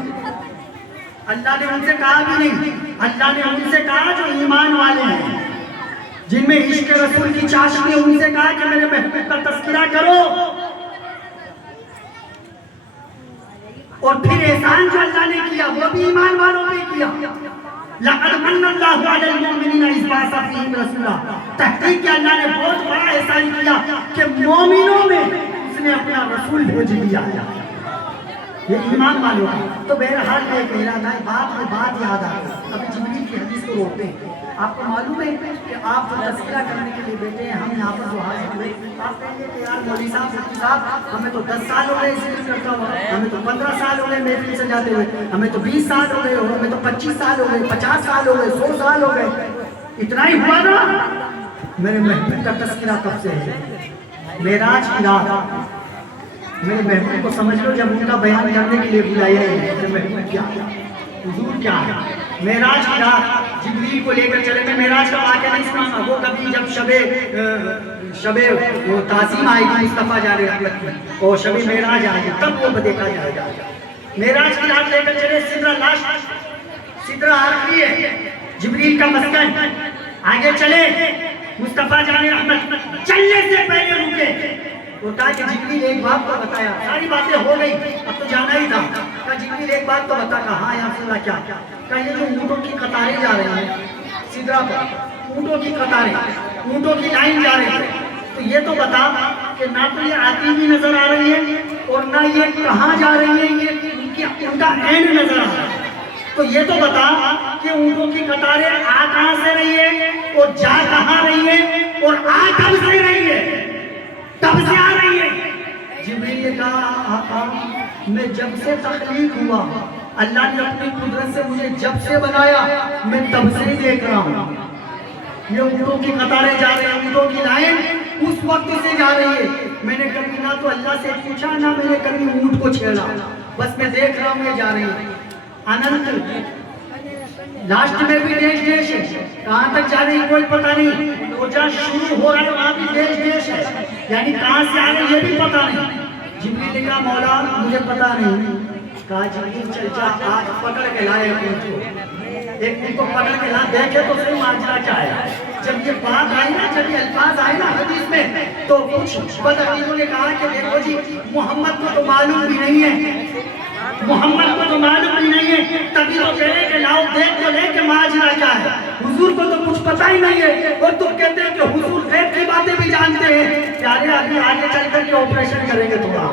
अल्लाह ने उनसे कहा भी नहीं। अल्लाह ने उनसे कहा जो ईमान वाले हैं, जिनमें इश्क रसूल की चाशनी है, उनसे कहा कि मेरे महबूब का तज़किरा करो। और फिर एहसान जो अल्लाह ने किया वो भी ईमान वालों पे किया। लक़द मन्नल्लाहु अलल मुमिनीना इज़ बअसा फ़ीहिम रसूला, तहक़ीक़ के अल्लाह ने बहुत बड़ा एहसान किया कि मोमिनों में उसने अपना रसूल भेज दिया। ये ईमान वालों का। तो बहरहाल मैं कह रहा था, बात याद आ गई। अभी जिब्रील की हदीस को रोकते हैं। आपको मालूम है कि आप जो तज़किरा करने के लिए बैठे हैं, हम यहाँ पर जो हाजिर हुए, आप कहेंगे कि यार मौलवी साहब, मुफ्ती साहब, हमें तो 10 साल हो गए जिक्र करता हुआ, हमें तो 15 साल हो गए महफिल से जाते हुए, हमें तो 20 साल हो गए, हमें तो 25 साल हो गए, 50 साल हो गए, 100 साल हो गए। इतना ही हुआ ना? मेरे महबूब का तज़किरा कब से है? मेराज की रात। मेरे महबूब को समझ लो, जब उनका बयान करने के लिए बुलाया है, मेरे महबूब क्या है, हुजूर क्या है। मेराज की रात जिब्रील को लेकर चले। मैं मेराज का वाक़या नहीं सुनाऊंगा, वो कभी जब शबे वो ताज़ीम आएगी मुस्तफ़ा जाने रहमत की, और शबे मेराज आएगी, तब वो देखा जाएगा। मेराज की रात लेकर चले, सिदरा आखिरी है, जिब्रील का मस्कन। आगे चले, मुस्तफ़ा जाने रहमत चलने से पहले रुके। वो कहा कि जिब्रील एक बात तो बताया, सारी बातें हो गई, अब तो जाना ही था। कहा जिब्रील एक बात तो बता। कहा हाँ या रसूलल्लाह, क्या? कहा ये जो ऊँटों की कतारें जा रही हैं सिदरा पर, ऊँटों की कतारें, ऊँटों की लाइन जा रही है, तो ये तो बता कि ना तो ये आती हुई नजर आ रही है और ना ये कहाँ जा रही है, ये उनका एंड नजर आ रहा है। तो ये तो बता कि ऊँटों की कतारें आ कहाँ से रही है और जा कहाँ रही है, और आ कब से रही है, तब से आ रही है। जिब्रील ने कहा आका, मैं जब से तख्लीक हुआ, अल्लाह ने अपनी कुदरत से मुझे जब से बनाया, मैं तब से ही देख रहा हूँ ये ऊँटों की कतारें जा रही हैं, ऊँटों की लाइन उस वक्त से जा रही है। मैंने कभी ना तो अल्लाह से पूछा, ना मैंने कभी ऊँट को छेड़ा, बस मैं देख रहा हूँ ये जा रही है। अनंत लास्ट में भी देश देश है, कहाँ तक जा रही है कोई पता नहीं, वो जहाँ शुरू हो रहा है वहाँ भी देश देश है, यानी कहाँ से आ रहे ये भी पता नहीं। जिब्रील ने कहा मौला मुझे पता नहीं। कहा जिब्रील चल जा, आज पकड़ के लाए एक उनको पकड़ के ला, देखे तो सही माजरा क्या है। जब ये बात आई ना, जब ये अल्फाज आए ना हदीस में, तो कुछ बदअकीदों ने कहा कि देखो जी, मोहम्मद को तो मालूम भी नहीं है, मोहम्मद को तो मालूम भी नहीं है, तभी तो कह रहे कि लाओ देख तो ले कि माजरा क्या है। हुजूर को तो कुछ पता ही नहीं है, और तुम कहते हैं कि हुजूर गैब की बातें भी जानते हैं। प्यारे आदमी आगे चल करके ऑपरेशन करेंगे थोड़ा,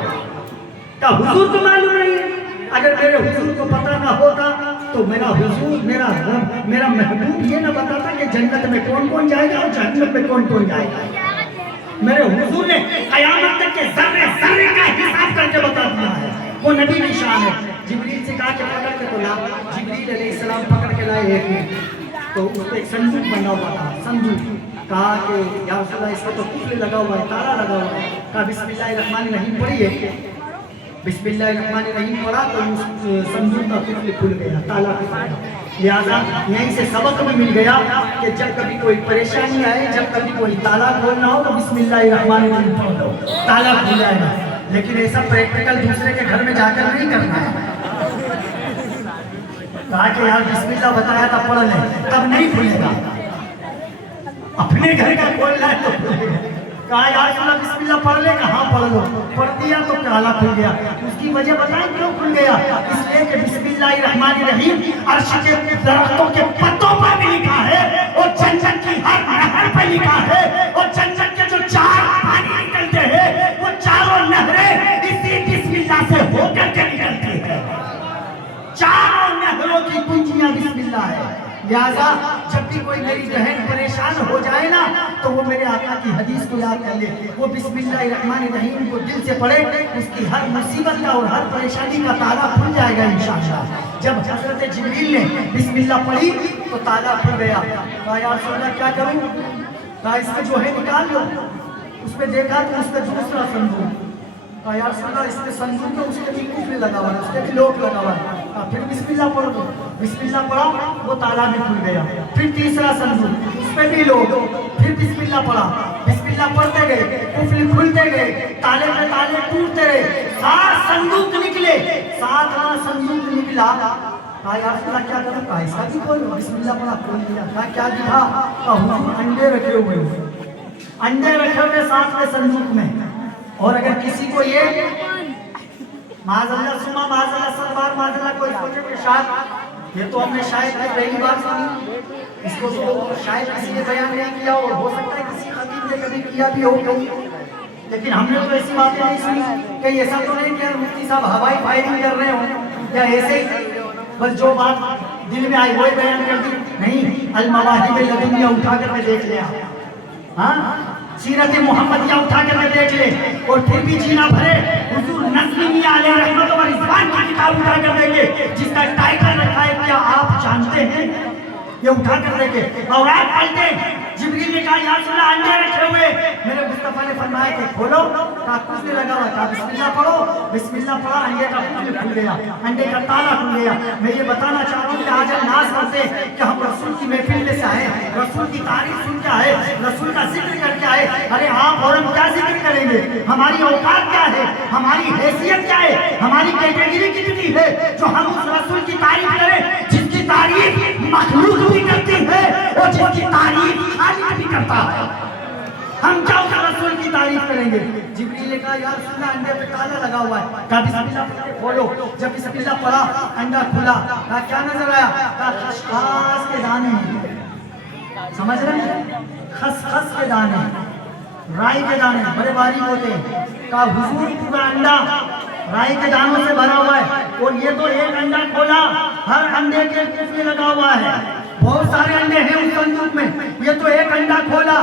क्या हुजूर को मालूम नहीं है? अगर मेरे हुजूर को पता ना होता तो मेरा हुजूर, मेरा रब, मेरा महबूब ये ना बताता कि जन्नत में कौन कौन जाएगा और जहन्नम में कौन कौन जाएगा। मेरे हुजूर ने क़यामत तक के ज़र्रे ज़र्रे का हिसाब करके बता दिया है, वो नबी निशान है। जिब्रील से कहा कि पकड़ के तो ला, जिब्रील अलैहिस्सलाम पकड़ के लाए एक ने, तो उसको एक संदूक बना हुआ था, संदूक। कहा कि या रसूलल्लाह इसका तो कुफल लगा हुआ है, ताला लगा हुआ है। कहा बिस्मिल्लाहिर्रहमानिर्रहीम पढ़िए। बिस्मिल्लाहिर्रहमानिर्रहीम पढ़ा तो उस संदूक का कुफल खुल गया, ताला खुल गया। लिहाजा यहीं से सबक में मिल गया कि जब कभी कोई परेशानी आए, जब कभी कोई ताला खोलना हो तो बिस्मिल्लाहिर्रहमानिर्रहीम पढ़ लो, ताला खुल जाएगा। लेकिन ऐसा प्रैक्टिकल दूसरे के घर में जाकर नहीं करना है। कहा कि यार बिस्मिल्लाह बताया था पढ़ ले, तब नहीं खुलेगा, अपने घर का खोलना है तो खुलेगा। कहा यार सुना बिस्मिल्लाह पढ़ ले, हाँ पढ़ लो, पढ़ दिया तो ताला खुल गया। उसकी वजह बताएं क्यों खुल गया? इसलिए कि बिस्मिल्लाहिर्रहमानिर्रहीम अर्श के दरख्तों के पत्तों पर भी लिखा है, और जन्नत की हर नहर पर लिखा है, और जन्नत के जो 4 पानी निकलते हैं वो चारों नहरें इसी बिस्मिल्लाह से होकर के निकलती है। चारों नहरों की कुंजियां बिस्मिल्लाह है। लिहाजा जब भी कोई मेरी बहन परेशान हो जाए ना, तो वो मेरे आका की हदीस को याद कर ले, वो बिस्मिल्लाहिर्रहमानिर्रहीम को दिल से पढ़े, उसकी हर मुसीबत का और हर परेशानी का ताला खुल जाएगा इंशाअल्लाह। जब हजरत जिब्रील ने बिस्मिल्लाह पढ़ी तो ताला खुल गया। कहा या रसूलल्लाह क्या करूं? कहा इसमें जो है निकाल लो। उसमें देखा तो उसका दूसरा संदूक। कहा या रसूलल्लाह इसमें संदूक है, उसके भी कुफल लगा हुआ है, उसके भी लोक लगा हुआ है। फिर बिस्मिल्लाह पढ़ दो। बिस्मिल्लाह पढ़ा, वो ताला भी खुल गया। फिर तीसरा संदूक, उस पे भी लोग फिर बिस्मिल्लाह पढ़ा, बिस्मिल्लाह पढ़ते गए, कुफल खुलते गए, ताले पे ताले टूटते रहे, 7 संदूक निकले, 7वां संदूक निकला। कहा यार अल्लाह क्या करूं, कहा इसका भी खोलो, बिस्मिल्लाह पढ़ा, खोल दिया। कहा क्या दिखा, कहा हुजूर अंडे रखे हुए हैं, अंडे रखे हुए 7वें संदूक में। और अगर किसी को ये माज़अल्लाह सुमा माज़अल्लाह सलवार माज़अल्लाह कोई सोचे कि शायद ये तो हमने शायद पहली बार सुनी, इसको तो शायद किसी ने बयान नहीं किया, और हो सकता है किसी खतीब ने कभी किया भी हो कहीं, लेकिन हमने तो ऐसी बातें नहीं सुनी। कहीं ऐसा तो नहीं कि मुफ्ती साहब हवाई फायरिंग कर रहे हो या ऐसे ही बस जो बात दिल में आई वही बयान कर दी। नहीं, अल मवाहिब लदुनिया उठा कर मैं देख लिया, हाँ सीरत मोहम्मदिया उठा कर मैं देख ले, और फिर भी जीना भरे हुजूर नज़्मी मियां अलैहि रहमत व रिज़वान की किताब उठा कर देंगे जिसका टाइटल रखा है क्या आप जानते हैं, ये उठा कर देंगे। औरात पलटे, जिब्रील ने कहा या रसूल अल्लाह अंडे रखे हुए, मेरे मुस्तफा ने फरमाया कि खोलो, कहा कुछ नहीं लगा हुआ, कहा बिस्मिल्लाह पढ़ो, बिस्मिल्लाह पढ़ा, अंडे का कुछ खुल गया, अंडे का ताला खुल गया। मैं ये बताना चाह रहा हूँ कि आज हम नाज करते कि हम रसूल की महफिल में से आए, रसूल की तारीफ सुन के आए, रसूल का जिक्र करके आए। अरे आप और हम क्या जिक्र करेंगे, हमारी औकात क्या है, हमारी हैसियत क्या है, हमारी कैटेगरी कितनी है जो हम उस रसूल की तारीफ करें जिसकी तारीफ मखलूक भी करती है और जिसकी तारीफ खालिक भी करता है। हम क्या उस रसूल की तारीफ करेंगे। जिब्रील ने कहा यार सुना अंडे पे ताला लगा हुआ है, कहा बिस्मिल्लाह पढ़ के खोलो। जब बिस्मिल्लाह पढ़ा अंडा खुला, कहा क्या नजर आया, कहा खसखस के दाने, समझ रहे हैं, खसखस के दाने, राई के दाने बड़े बारीक होते हैं। कहा हुजूर पूरा अंडा राई के दानों से भरा हुआ है, और ये तो एक अंडा खोला, हर अंडे के कुछ लगा हुआ है, बहुत सारे अंडे हैं उस संदूक में, ये तो एक अंडा खोला,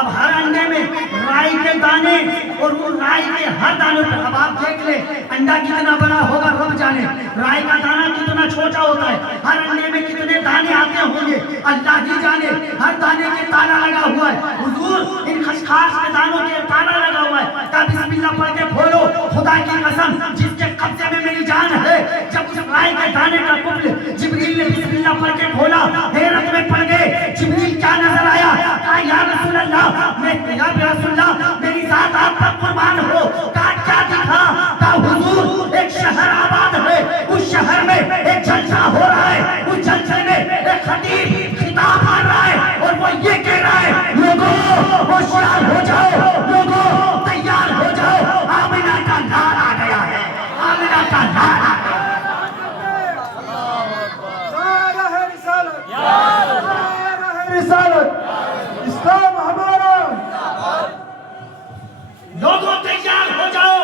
अब हर अंडे में राई के दाने, और वो राई के हर दाने पर अब आप देख ले अंडा कितना बड़ा होगा रब जाने, राई का दाना कितना छोटा होता है, हर अंडे में कितने दाने आते होंगे अल्लाह ही जाने, हर दाने के ताला लगा हुआ है। हुजूर इन खसखस के दानों के ताला लगा हुआ है, कहा बिस्मिल्लाह पढ़ के खोलो, खुदा की कसम जिसके कब्जे में मेरी जान है। जब उस राई के दाने का कुफल जिब्रील ने बिस्मिल्लाह पढ़ के खोला, हैरत में पड़ गए। जिब्रील क्या नजर आया, कहा या रसूल अल्लाह, मैं या रसूल अल्लाह मेरी जात आप पर कुर्बान हो। कहा क्या दिखा, कहा हुजूर एक शहर आबाद है, उस शहर में एक जलसा हो रहा है, उस जलसे में एक खतीब खिताब मार रहा है, और वो ये कह रहा है लोगों होशियार हो जाओ, लोगों तैयार हो जाओ, आमिना का लाल आ गया है, आमिना का लाल आ गया है। इस्लाम हमारा, लोगों तैयार हो जाओ,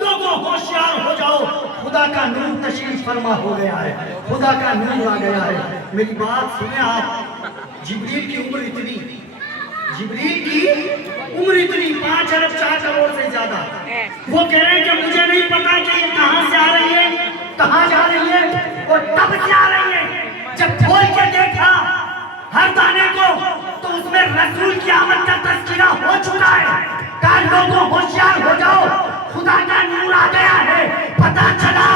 लोगों होशियार हो जाओ, खुदा का नूर तशरीफ फरमा हो गया है, खुदा का नूर आ गया है। मेरी बात सुने आप, जिब्रील की उम्र इतनी, जिब्रील की उम्र इतनी 5 अरब 4 करोड़ से ज्यादा, वो कह रहे हैं कि मुझे नहीं पता कि ये कहां से आ रही है, कहां जा रही है, और कब से आ रही है। जब खोल के देखा हर दाने को, तो उसमें रसूल की आमद का तज़किरा हो चुका है। कहा लोगों होशियार हो जाओ, खुदा का नूर आ गया है। पता चला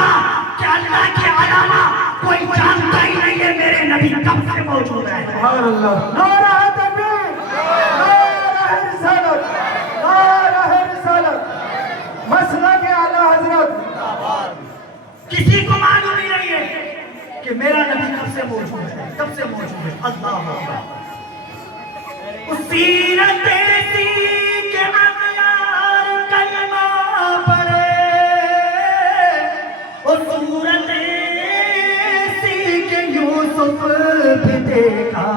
कि अल्लाह की अलामा कोई जानता ही नहीं है मेरे नबी कब से मौजूद है। सुभान अल्लाह, नारा तकबीर, नारा रिसालत, नारा रिसालत, मसलक आला हजरत। किसी को मालूम ही नहीं है कि मेरा नबी कब से मौजूद है, कब से मौजूद है। अल्लाह अकबर। उस सीरत ऐसी के अगयार कलमा पढ़े, और सूरत ऐसी के यूसुफ भी देखा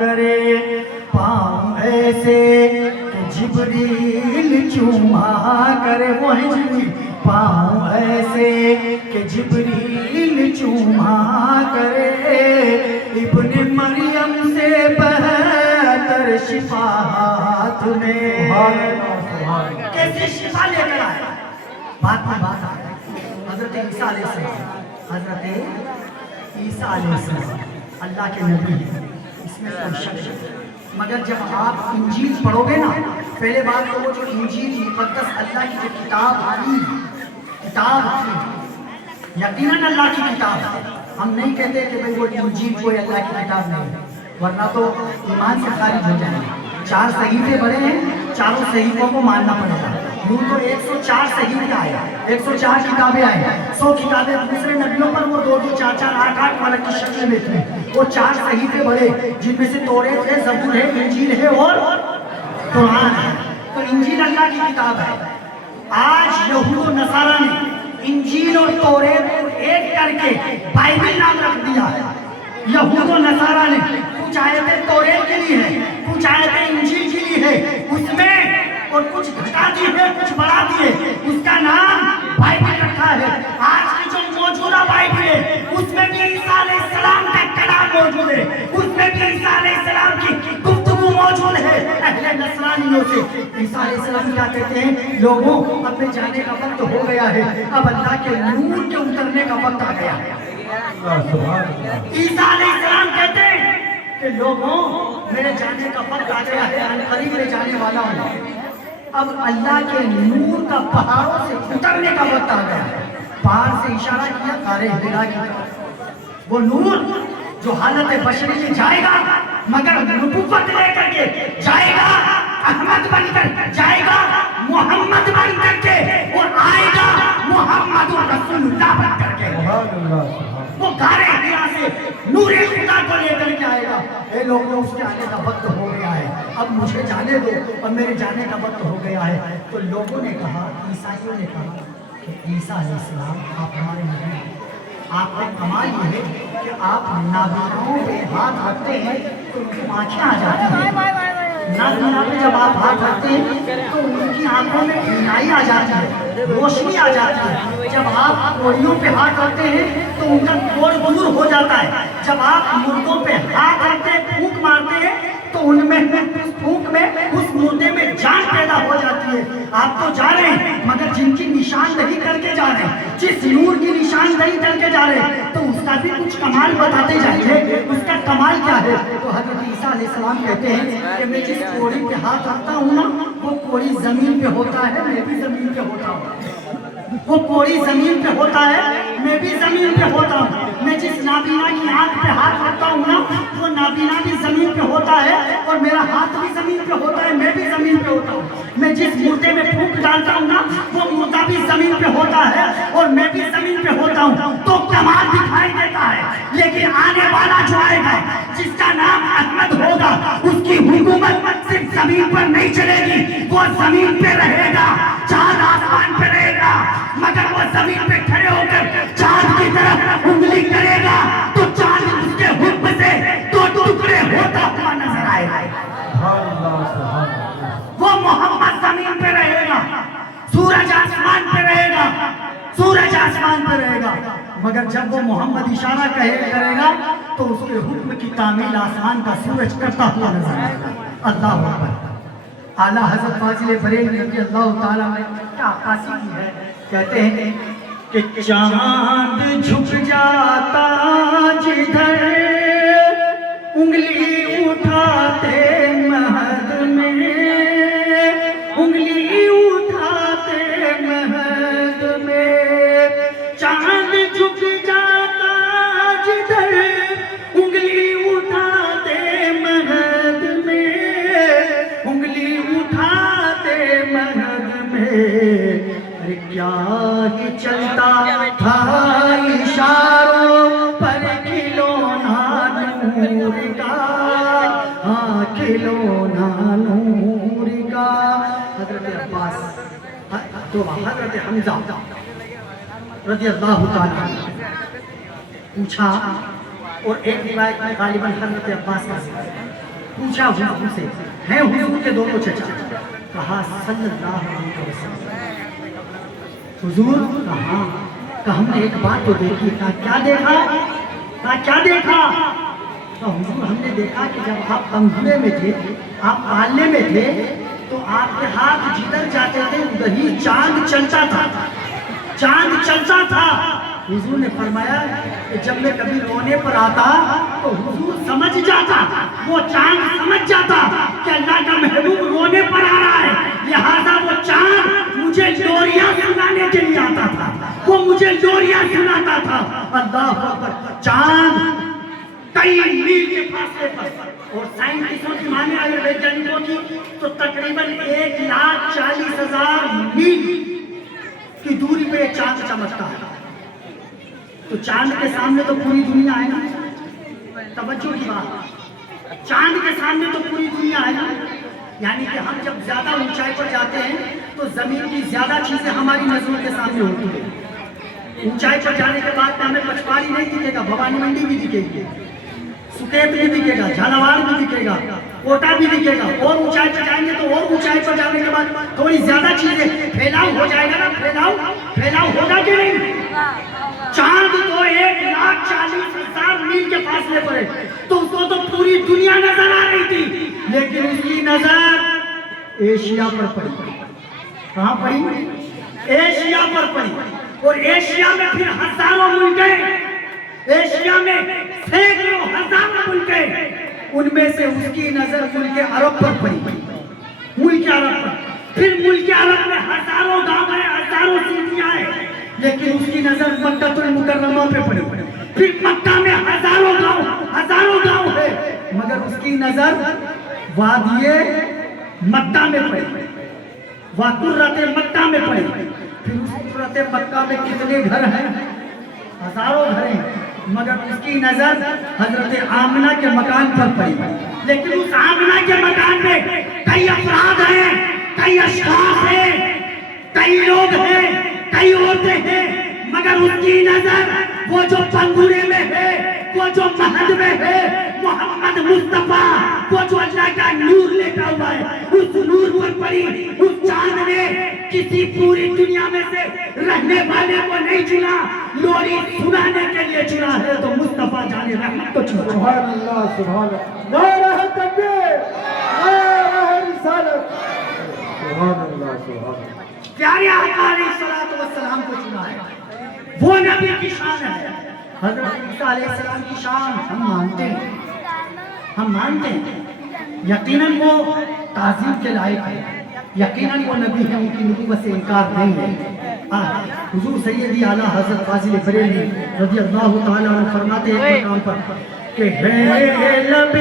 करे, पाँव ऐसे कि जिब्रील चूमा करे, वो है जिब्रील, पाँव ऐसे कि जिब्रील चूमा करे, इब्ने मरियम से बेहतर शिफा हाथ में, कैसे शिफा लेकर आए। बात में बात आ गई, हजरत ईसा अलैहिस्सलाम, हजरत ईसा अलैहिस्सलाम अल्लाह के नबी हैं, इसमें कोई शक नहीं। मगर जब आप इंजील पढ़ोगे ना, पहले बात तो वो जो इंजील मुकद्दस अल्लाह की जो किताब थी, यकीनन अल्लाह की किताब है। हम नहीं कहते कि भाई वो इंजील कोई अल्लाह की किताब नहीं, ورنہ تو ایمان سے خارج ہو جائیں گے. 4 صحیفے بڑے ہیں, چاروں صحیفوں کو ماننا پڑے گا. یوں تو 104 صحیفے آئے, 104 کتابیں آئے, 100 کتابیں دوسرے نبیوں پر, وہ 2 2 4 4 8 8 ملک کی شکل میں تھے. وہ 4 صحیفے بڑے جن میں سے توریت ہے, زبور ہے, انجیل ہے اور قرآن ہے. تو انجیل اللہ کی کتاب ہے. آج یہود و نصارہ نے انجیل اور توریت کو ایک کر کے بائبل نام رکھ دیا ہے. یہود و نصارہ نے کچھ آیتیں توریت کے لیے ہے, کچھ آیتیں انجیل کے لیے ہے, اس میں اور کچھ گھٹا دیے, کچھ بڑھا دیے, اس کا نام بائبل رکھا ہے. آج کی جو موجودہ بائبل ہے اس میں بھی عیسیٰ علیہ السلام کا کلام موجود ہے, اس میں بھی عیسیٰ علیہ السلام کی گفتگو موجود ہے. اہل نصرانیوں سے عیسیٰ علیہ السلام کیا کہتے ہیں, لوگوں اب میں جانے کا وقت ہو گیا ہے, اب اللہ کے نور کے اترنے کا وقت آ گیا ہے. عیسیٰ علیہ السلام کہتے ہیں کہ لوگوں میرے جانے کا وقت آ گیا ہے, قریب میں جانے والا ہوں, اب اللہ کے نور کا پہاڑوں سے اترنے کا وقت آ گیا ہے. پہاڑ سے اشارہ کیا غار حرا کی طرف. وہ نور جو حالت بشری میں جائے گا مگر نبوت لے کر کے جائے گا, احمد بن کر جائے گا, محمد بن کر کے, اور آئے گا محمد رسول اللہ بن کر کے. وہ غار حرا سے نور خدا کو لے کر کے آئے گا. اے لوگوں, اس کے آنے کا وقت ہو گیا ہے, اب مجھے جانے دو, اور میرے جانے کا وقت ہو گیا ہے. تو لوگوں نے کہا, عیسائیوں نے کہا کہ عیسیٰ علیہ السلام آپ ہمارے نبی ہیں, آپ کا کمال یہ ہے کہ آپ نابیناؤں پہ ہاتھ رکھتے ہیں تو ان کی آنکھیں آ جاتی ہیں. نابینا پہ جب آپ ہاتھ رکھتے ہیں تو ان کی آنکھوں میں بینائی آ جاتی ہے, روشنی آ جاتی ہے. جب آپ کوڑیوں پہ ہاتھ رکھتے ہیں تو ان کا کوڑ دور ہو جاتا ہے. جب آپ مردوں پہ ہاتھ رکھتے ہیں, پھونک مارتے ہیں, تو ان میں اس پھونک میں, اس مردے میں جان پیدا ہو جاتی ہے. آپ تو جا رہے ہیں مگر جن کی نشاندہی کر کے جا رہے ہیں, جس نور کی نشاندہی کر کے جا رہے ہیں, تو اس کا بھی کچھ کمال بتاتے جائیے, اس کا کمال کیا ہے. تو حضرت عیسیٰ علیہ السلام کہتے ہیں کہ میں جس کوڑی پہ ہاتھ رکھتا ہوں نا, وہ کوڑی زمین پہ ہوتا ہے, میں بھی زمین پہ ہوتا ہوں. وہ کوڑی زمین پہ ہوتا ہے, میں بھی زمین پہ ہوتا ہوں. میں جس نابینا کی آنکھ پہ ہاتھ رکھتا ہوں نا, وہ نابینا بھی زمین پہ ہوتا ہے, اور میرا ہاتھ بھی زمین پہ ہوتا ہے, میں بھی زمین پہ ہوتا ہوں. میں جس مردے میں پھونک ڈالتا ہوں نا, وہ مردہ بھی زمین پہ ہوتا ہے, اور میں بھی زمین پہ ہوتا ہوں. تو کمال دکھائی دیتا ہے, لیکن آنے والا جو آئے گا, جس کا نام احمد ہوگا, اس کی حکومت صرف زمین پر نہیں چلے گی, وہ زمین پہ رہے گا, چاند آسمان پہ رہے گا, مگر وہ زمین پہ کھڑے ہو کر چاند کی طرف انگلی کرے گا تو چاند اس کے حکم سے 2 ٹکڑے ہوتا ہوا نظر آئے گا. وہ محمد زمین پہ رہے گا, سورج آسمان پہ رہے گا, سورج آسمان پہ رہے گا, مگر جب وہ محمد اشارہ کرے گا تو اس کے حکم کی تعمیل آسمان کا سورج کرتا ہوا نظر آئے گا. اللہ اکبر. اعلیٰ حضرت فاضل بریلوی رضی اللہ تعالیٰ میں کیا عکاسی کی ہے, کہتے ہیں کہ چاند جھک جاتا جدھر انگلی اٹھاتے مہد میں, انگلی اٹھاتے مہد میں, چاند جھک جاتا جدھر انگلی اٹھاتے مہد میں, انگلی اٹھاتے مہد میں. ارے کیا ہی چلتا تھا اشاروں پر کھلونا نور کا, ہاں کھلونا نور کا. حضرت عباس تو حضرت حمزہ رضی اللہ تعالیٰ پوچھا, اور ایک روایت میں غالباً حضرت عباس کا پوچھا حضور سے, ہیں حضور کے دونوں چچا, کہا صلی اللہ علیہ وسلم. حضور کہا کہ ہم نے ایک بات تو دیکھی. کہا کیا دیکھا, کہا کیا دیکھا. تو حضور ہم نے دیکھا کہ جب آپ انگھوڑے میں تھے, آپ پالنے میں تھے, تو آپ کے ہاتھ جدھر جاتے تھے ادھر ہی چاند چلتا تھا, چاند چلتا تھا. حضور نے فرمایا کہ جب میں کبھی رونے پر آتا تو حضور سمجھ جاتا, وہ چاند سمجھ جاتا کہ اللہ کا محبوب رونے پر آ رہا ہے, لہذا وہ چاند مجھے لوریاں سنانے کے لیے آتا تھا, وہ مجھے لوریاں سناتا تھا. اللہ اکبر. چاند کئی میل کے فاصلے پر اور سائنٹسٹوں کی مانے والے ویگیانکوں کی تو تقریباً 1,40,000 میل کی دوری پہ چاند چمکتا ہے. تو چاند کے سامنے تو پوری دنیا ہے نا. توجہ کی بات, چاند کے سامنے تو پوری دنیا ہے نا. یعنی کہ ہم جب زیادہ اونچائی پر جاتے ہیں تو زمین کی زیادہ چیزیں ہماری نظروں کے سامنے ہوتی ہیں. اونچائی پر جانے کے بعد میں ہمیں پچپاری نہیں دکھے گا, بھوانی منڈی بھی دکھے گی, سکیت بھی دکھے گا, جھالاواڑ بھی دکھے گا, کوٹا بھی دکھے گا. اور اونچائی پر جائیں گے تو اور اونچائی پر جانے کے بعد تھوڑی زیادہ چیزیں پھیلاؤ ہو جائے گا نا. پھیلاؤ ہوگا کہ نہیں؟ چاند تو 1,40,000 میل کے فاصلے پر ہے, تو اس کو تو پوری دنیا نظر آ رہی تھی, لیکن اس کی نظر ایشیا پر پڑی. کہاں پڑی؟ ایشیا پر پڑی. اور ایشیا میں پھر ہزاروں ملک ہیں, ایشیا میں سینکڑوں ہزاروں ملک ہیں. ان میں سے اس کی نظر ملک عرب پر پڑی, ملک عرب پر. پھر ملک عرب میں ہزاروں گاؤں ہیں, ہزاروں سیٹیاں ہیں, لیکن اس کی نظر مکہ المکرمہ پہ پڑی. پھر مکہ میں ہزاروں گاؤں ہے, مگر اس کی نظر وادی مکہ میں پڑی, وقرۃ مکہ میں پڑی. پھر اس قرۃ مکہ میں کتنے گھر ہیں؟ ہزاروں گھر ہیں, مگر اس کی نظر حضرت آمنہ کے مکان پر پڑی. لیکن اس آمنہ کے مکان میں کئی افراد ہیں, کئی اشخاص ہیں, کئی لوگ ہیں, کئی عورتیں ہیں, مگر اس کی نظر وہ جو پنگورے میں ہے, وہ جو مہد میں ہے, محمد مصطفیٰ, وہ جو اللہ کا نور لیتا ہوا ہے, اس نور پر پڑی. اس چاند نے کسی پوری دنیا میں سے رہنے والے کو نہیں چنا, لوری سنانے کے لیے چنا ہے, تو مصطفیٰ جان رحمت کو چنا. سبحان اللہ, سبحان اللہ, نعرہ تکبیر, نعرہ رسالت, سبحان اللہ, سبحان اللہ. پیارے آقا علیہ السلام کو چنا ہے. وہ نبی کی شان ہے. حضرت عیسیٰ علیہ السلام کی شان ہم مانتے ہیں. یقیناً وہ تعظیم کے لائق ہے, یقیناً وہ نبی ہیں, ان کی نبوت سے انکار نہیں ہے. حضور سیدی اعلیٰ حضرت فاضل بریلوی رضی اللہ تعالیٰ عنہ فرماتے ہیں ایک مقام پر کہ ہے لبِ